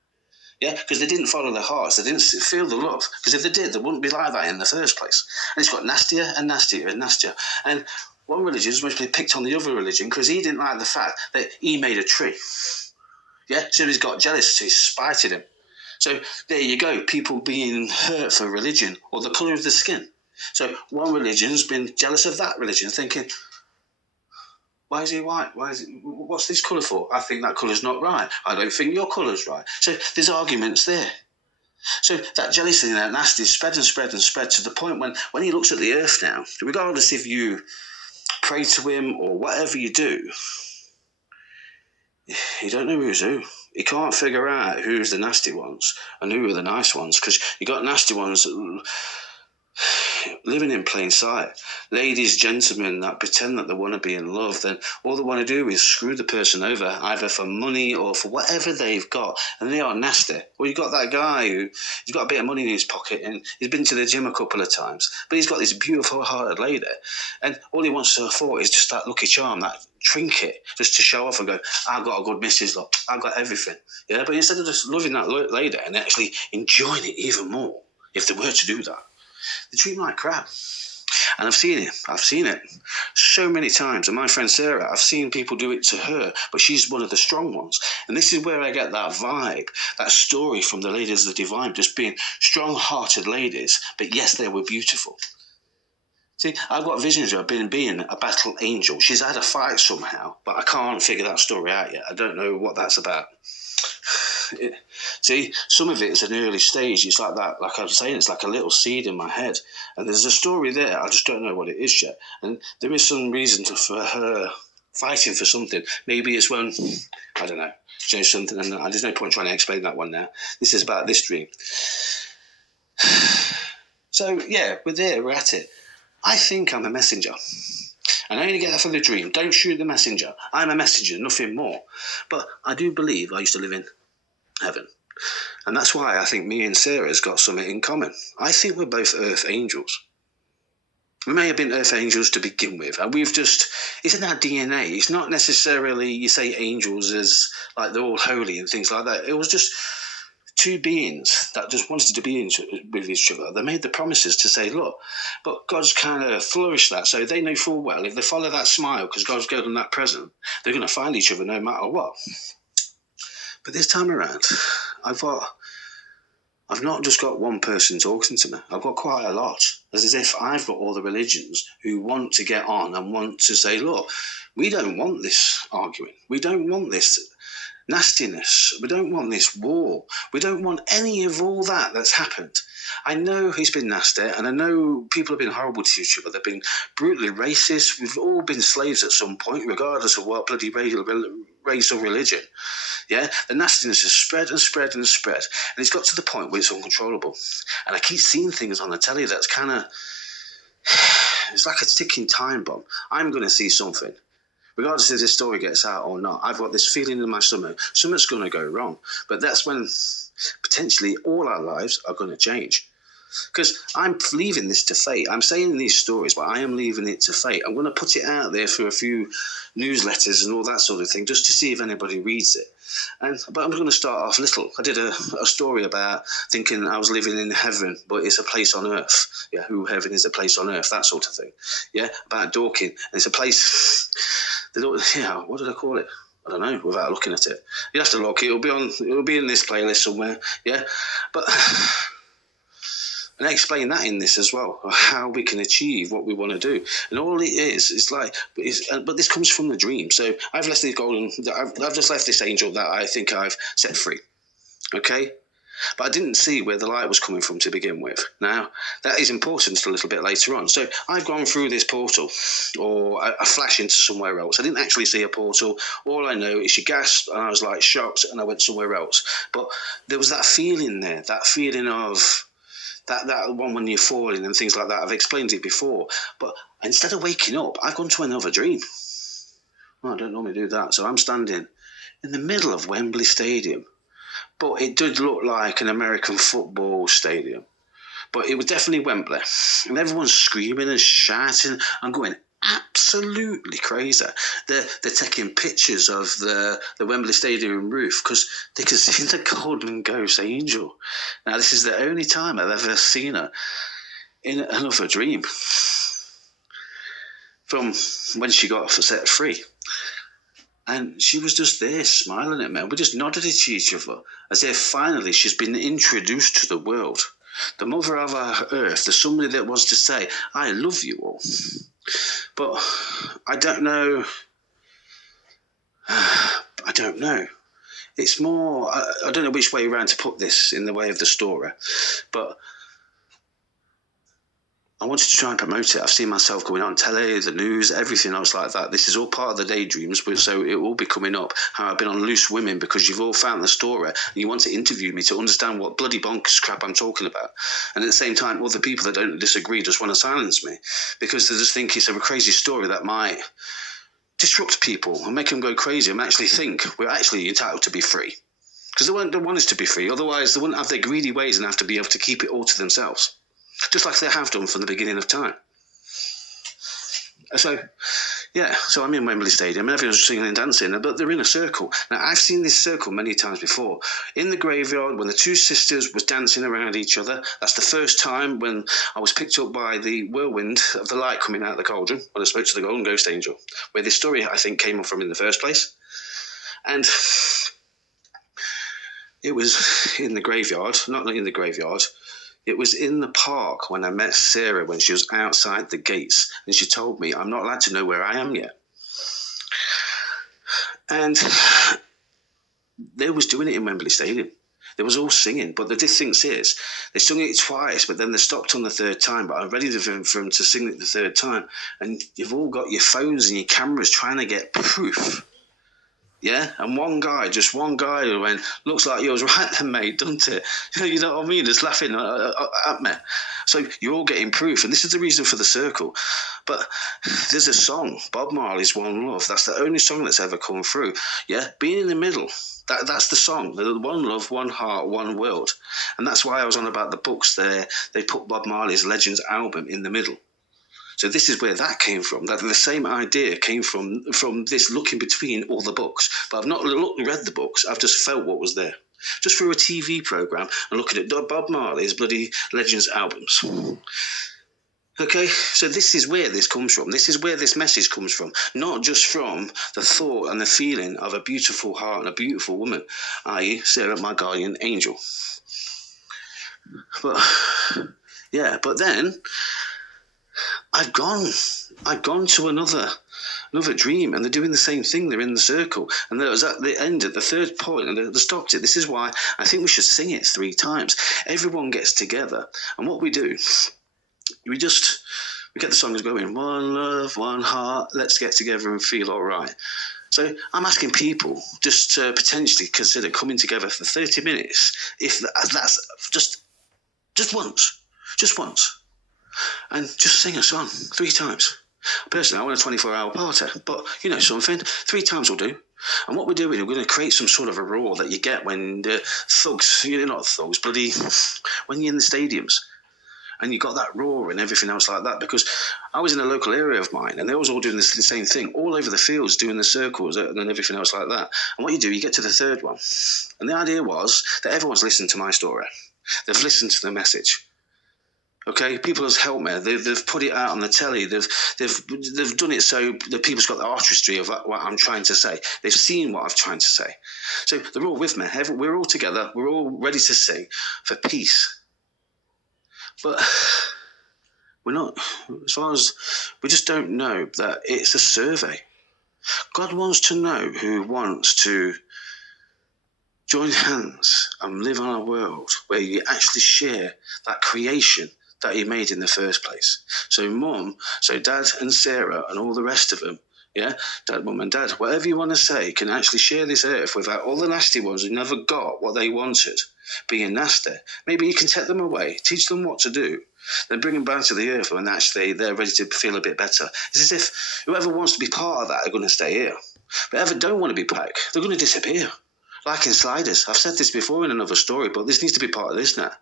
Yeah, because they didn't follow their hearts. They didn't feel the love. Because if they did, they wouldn't be like that in the first place. And it's got nastier and nastier and nastier. And one religion is mostly picked on the other religion because he didn't like the fact that he made a tree. Yeah, so he's got jealous, so he spited him. So there you go, people being hurt for religion or the colour of the skin. So one religion's been jealous of that religion, thinking, why is he white? What's this colour for? I think that colour's not right. I don't think your colour's right. So there's arguments there. So that jealousy and that nasty spread and spread and spread to the point when he looks at the earth now, regardless if you pray to him or whatever you do, you don't know who's who. You can't figure out who's the nasty ones and who are the nice ones, because you got nasty ones living in plain sight. Ladies, gentlemen that pretend that they want to be in love, then all they want to do is screw the person over, either for money or for whatever they've got, and they are nasty. Or you've got that guy he's got a bit of money in his pocket and he's been to the gym a couple of times, but he's got this beautiful hearted lady, and all he wants to afford is just that lucky charm, that trinket, just to show off and go, I've got a good missus, look, I've got everything. Yeah, but instead of just loving that lady and actually enjoying it even more, if they were to do that, they treat me like crap. And I've seen it so many times. And my friend Sara, I've seen people do it to her, but she's one of the strong ones. And this is where I get that vibe, that story from the ladies of the divine, just being strong-hearted ladies, but yes, they were beautiful. See, I've got visions of her being a battle angel. She's had a fight somehow, but I can't figure that story out yet. I don't know what that's about. See, some of it is an early stage. It's like that, like I was saying, it's like a little seed in my head. And there's a story there, I just don't know what it is yet. And there is some reason for her fighting for something. Maybe it's when, I don't know, something, and there's no point trying to explain that one now. This is about this dream. So, yeah, we're at it. I think I'm a messenger. And I only get that from the dream. Don't shoot the messenger. I'm a messenger, nothing more. But I do believe I used to live in heaven. And that's why I think me and Sarah's got something in common. I think we're both earth angels. We may have been earth angels to begin with, and we've just, it's in our DNA. It's not necessarily, you say angels as like they're all holy and things like that. It was just two beings that just wanted to be with each other. They made the promises to say, look, but God's kind of flourished that, so they know full well if they follow that smile, because God's given them that present, they're going to find each other no matter what. But this time around, I've not just got one person talking to me. I've got quite a lot. It's as if I've got all the religions who want to get on and want to say, look, we don't want this arguing. We don't want this nastiness. We don't want this war. We don't want any of all that that's happened. I know he's been nasty, and I know people have been horrible to each other. They've been brutally racist. We've all been slaves at some point, regardless of what bloody race or religion. Yeah, the nastiness has spread and spread and spread, and it's got to the point where it's uncontrollable. And I keep seeing things on the telly that's kind of, it's like a ticking time bomb. I'm going to see something. Regardless if this story gets out or not, I've got this feeling in my stomach, something's going to go wrong. But that's when potentially all our lives are going to change. Because I'm leaving this to fate. I'm saying these stories, but I am leaving it to fate. I'm going to put it out there for a few newsletters and all that sort of thing, just to see if anybody reads it. But I'm going to start off little. I did a story about thinking I was living in heaven, but it's a place on earth. Yeah, who heaven is a place on earth, that sort of thing. Yeah, about Dorking. And it's a place, yeah, what did I call it? I don't know, without looking at it. You have to look. It'll be in this playlist somewhere. Yeah, but and I explain that in this as well, how we can achieve what we want to do. And all it is, it's like, but this comes from the dream. So I've left this I've just left this angel that I think I've set free. Okay? But I didn't see where the light was coming from to begin with. Now, that is important a little bit later on. So I've gone through this portal, or a flash into somewhere else. I didn't actually see a portal. All I know is she gasped, and I was like shocked, and I went somewhere else. But there was that feeling there, that feeling of that one when you're falling and things like that. I've explained it before. But instead of waking up, I've gone to another dream. Well, I don't normally do that. So I'm standing in the middle of Wembley Stadium. But it did look like an American football stadium. But it was definitely Wembley. And everyone's screaming and shouting and going absolutely crazy. They're taking pictures of the Wembley Stadium roof because they can see the golden ghost angel. Now, this is the only time I've ever seen her in another dream from when she got set free. And she was just there smiling at me. We just nodded at each other as if finally she's been introduced to the world. The mother of our earth, the somebody that was to say, I love you all. But I don't know. I don't know. It's more, I don't know which way around to put this in the way of the story, but I wanted to try and promote it. I've seen myself going on telly, the news, everything else like that. This is all part of the daydreams, so it will be coming up. How I've been on Loose Women because you've all found the story and you want to interview me to understand what bloody bonkers crap I'm talking about. And at the same time, other people that don't disagree just want to silence me because they just think it's a crazy story that might disrupt people and make them go crazy and actually think we're actually entitled to be free. Because they want us to be free. Otherwise, they wouldn't have their greedy ways and have to be able to keep it all to themselves. Just like they have done from the beginning of time. So, yeah, so I'm in Wembley Stadium and everyone's singing and dancing, but they're in a circle. Now, I've seen this circle many times before. In the graveyard, when the two sisters was dancing around each other, that's the first time when I was picked up by the whirlwind of the light coming out of the cauldron, when I spoke to the Golden Ghost Angel, where this story, I think, came from in the first place. And it was in the graveyard, not in the graveyard, it was in the park when I met Sara when she was outside the gates and she told me I'm not allowed to know where I am yet. And they was doing it in Wembley Stadium. They was all singing, but the difference is they sung it twice, but then they stopped on the third time. But I'm ready for them to sing it the third time. And you've all got your phones and your cameras trying to get proof. Yeah, and one guy who went, looks like yours, right then, mate, doesn't it? You know what I mean? Just laughing at me. So you're all getting proof, and this is the reason for the circle. But there's a song, Bob Marley's One Love. That's the only song that's ever come through. Yeah, being in the middle. That's the song. The One Love, One Heart, One World. And that's why I was on about the books there. They put Bob Marley's Legends album in the middle. So this is where that came from. That the same idea came from this looking between all the books. But I've not read the books. I've just felt what was there. Just through a TV programme and looking at Bob Marley's bloody Legends albums. Okay, so this is where this comes from. This is where this message comes from. Not just from the thought and the feeling of a beautiful heart and a beautiful woman, i.e. Sara, my guardian angel. But, yeah, but then I've gone to another dream, and they're doing the same thing. They're in the circle, and that was at the end, at the third point, and they stopped it. This is why I think we should sing it 3 times. Everyone gets together, and what we do, we get the songs going. One love, one heart. Let's get together and feel all right. So I'm asking people just to potentially consider coming together for 30 minutes, if that's just once. And just sing a song 3 times. Personally, I want a 24-hour party, but you know something, 3 times will do. And what we're doing, we're going to create some sort of a roar that you get when the thugs, not thugs, bloody, when you're in the stadiums. And you got that roar and everything else like that, because I was in a local area of mine and they was all doing the same thing, all over the fields, doing the circles and everything else like that. And what you do, you get to the third one. And the idea was that everyone's listened to my story. They've listened to the message. Okay, people have helped me. They've put it out on the telly. They've done it so that people's got the artistry of what I'm trying to say. They've seen what I'm trying to say. So they're all with me. We're all together. We're all ready to sing for peace. But we're not, as far as, we just don't know that it's a survey. God wants to know who wants to join hands and live on a world where you actually share that creation that he made in the first place. So Dad and Sara and all the rest of them, yeah, Dad, Mum and Dad, whatever you want to say, can actually share this earth without all the nasty ones who never got what they wanted, being nasty. Maybe you can take them away, teach them what to do, then bring them back to the earth when actually they're ready to feel a bit better. It's as if whoever wants to be part of that are going to stay here. But whoever don't want to be back, they're going to disappear. Like in Sliders. I've said this before in another story, but this needs to be part of this now.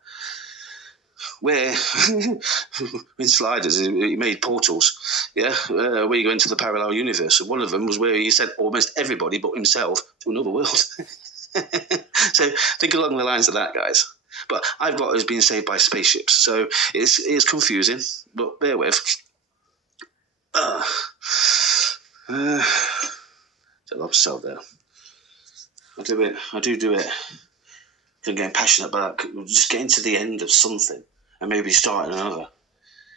Where, in Sliders, he made portals, yeah, where you go into the parallel universe. And one of them was where he sent almost everybody but himself to another world. So think along the lines of that, guys. But I've got us being saved by spaceships, so it's confusing, but bear with. So I'll sell there. I do it. I'm getting passionate about just getting to the end of something and maybe starting another.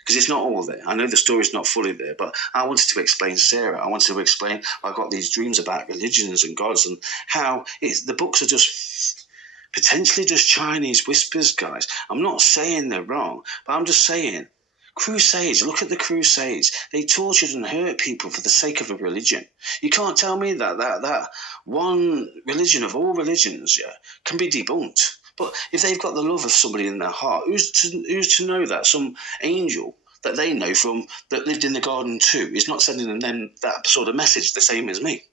Because it's not all there. I know the story's not fully there, but I wanted to explain Sarah. I wanted to explain I got these dreams about religions and gods and how the books are just potentially just Chinese whispers, guys. I'm not saying they're wrong, but I'm just saying Crusades, look at the Crusades. They tortured and hurt people for the sake of a religion. You can't tell me that one religion of all religions, yeah, can be debunked. But if they've got the love of somebody in their heart, who's to know that some angel that they know from that lived in the garden too is not sending them that sort of message the same as me?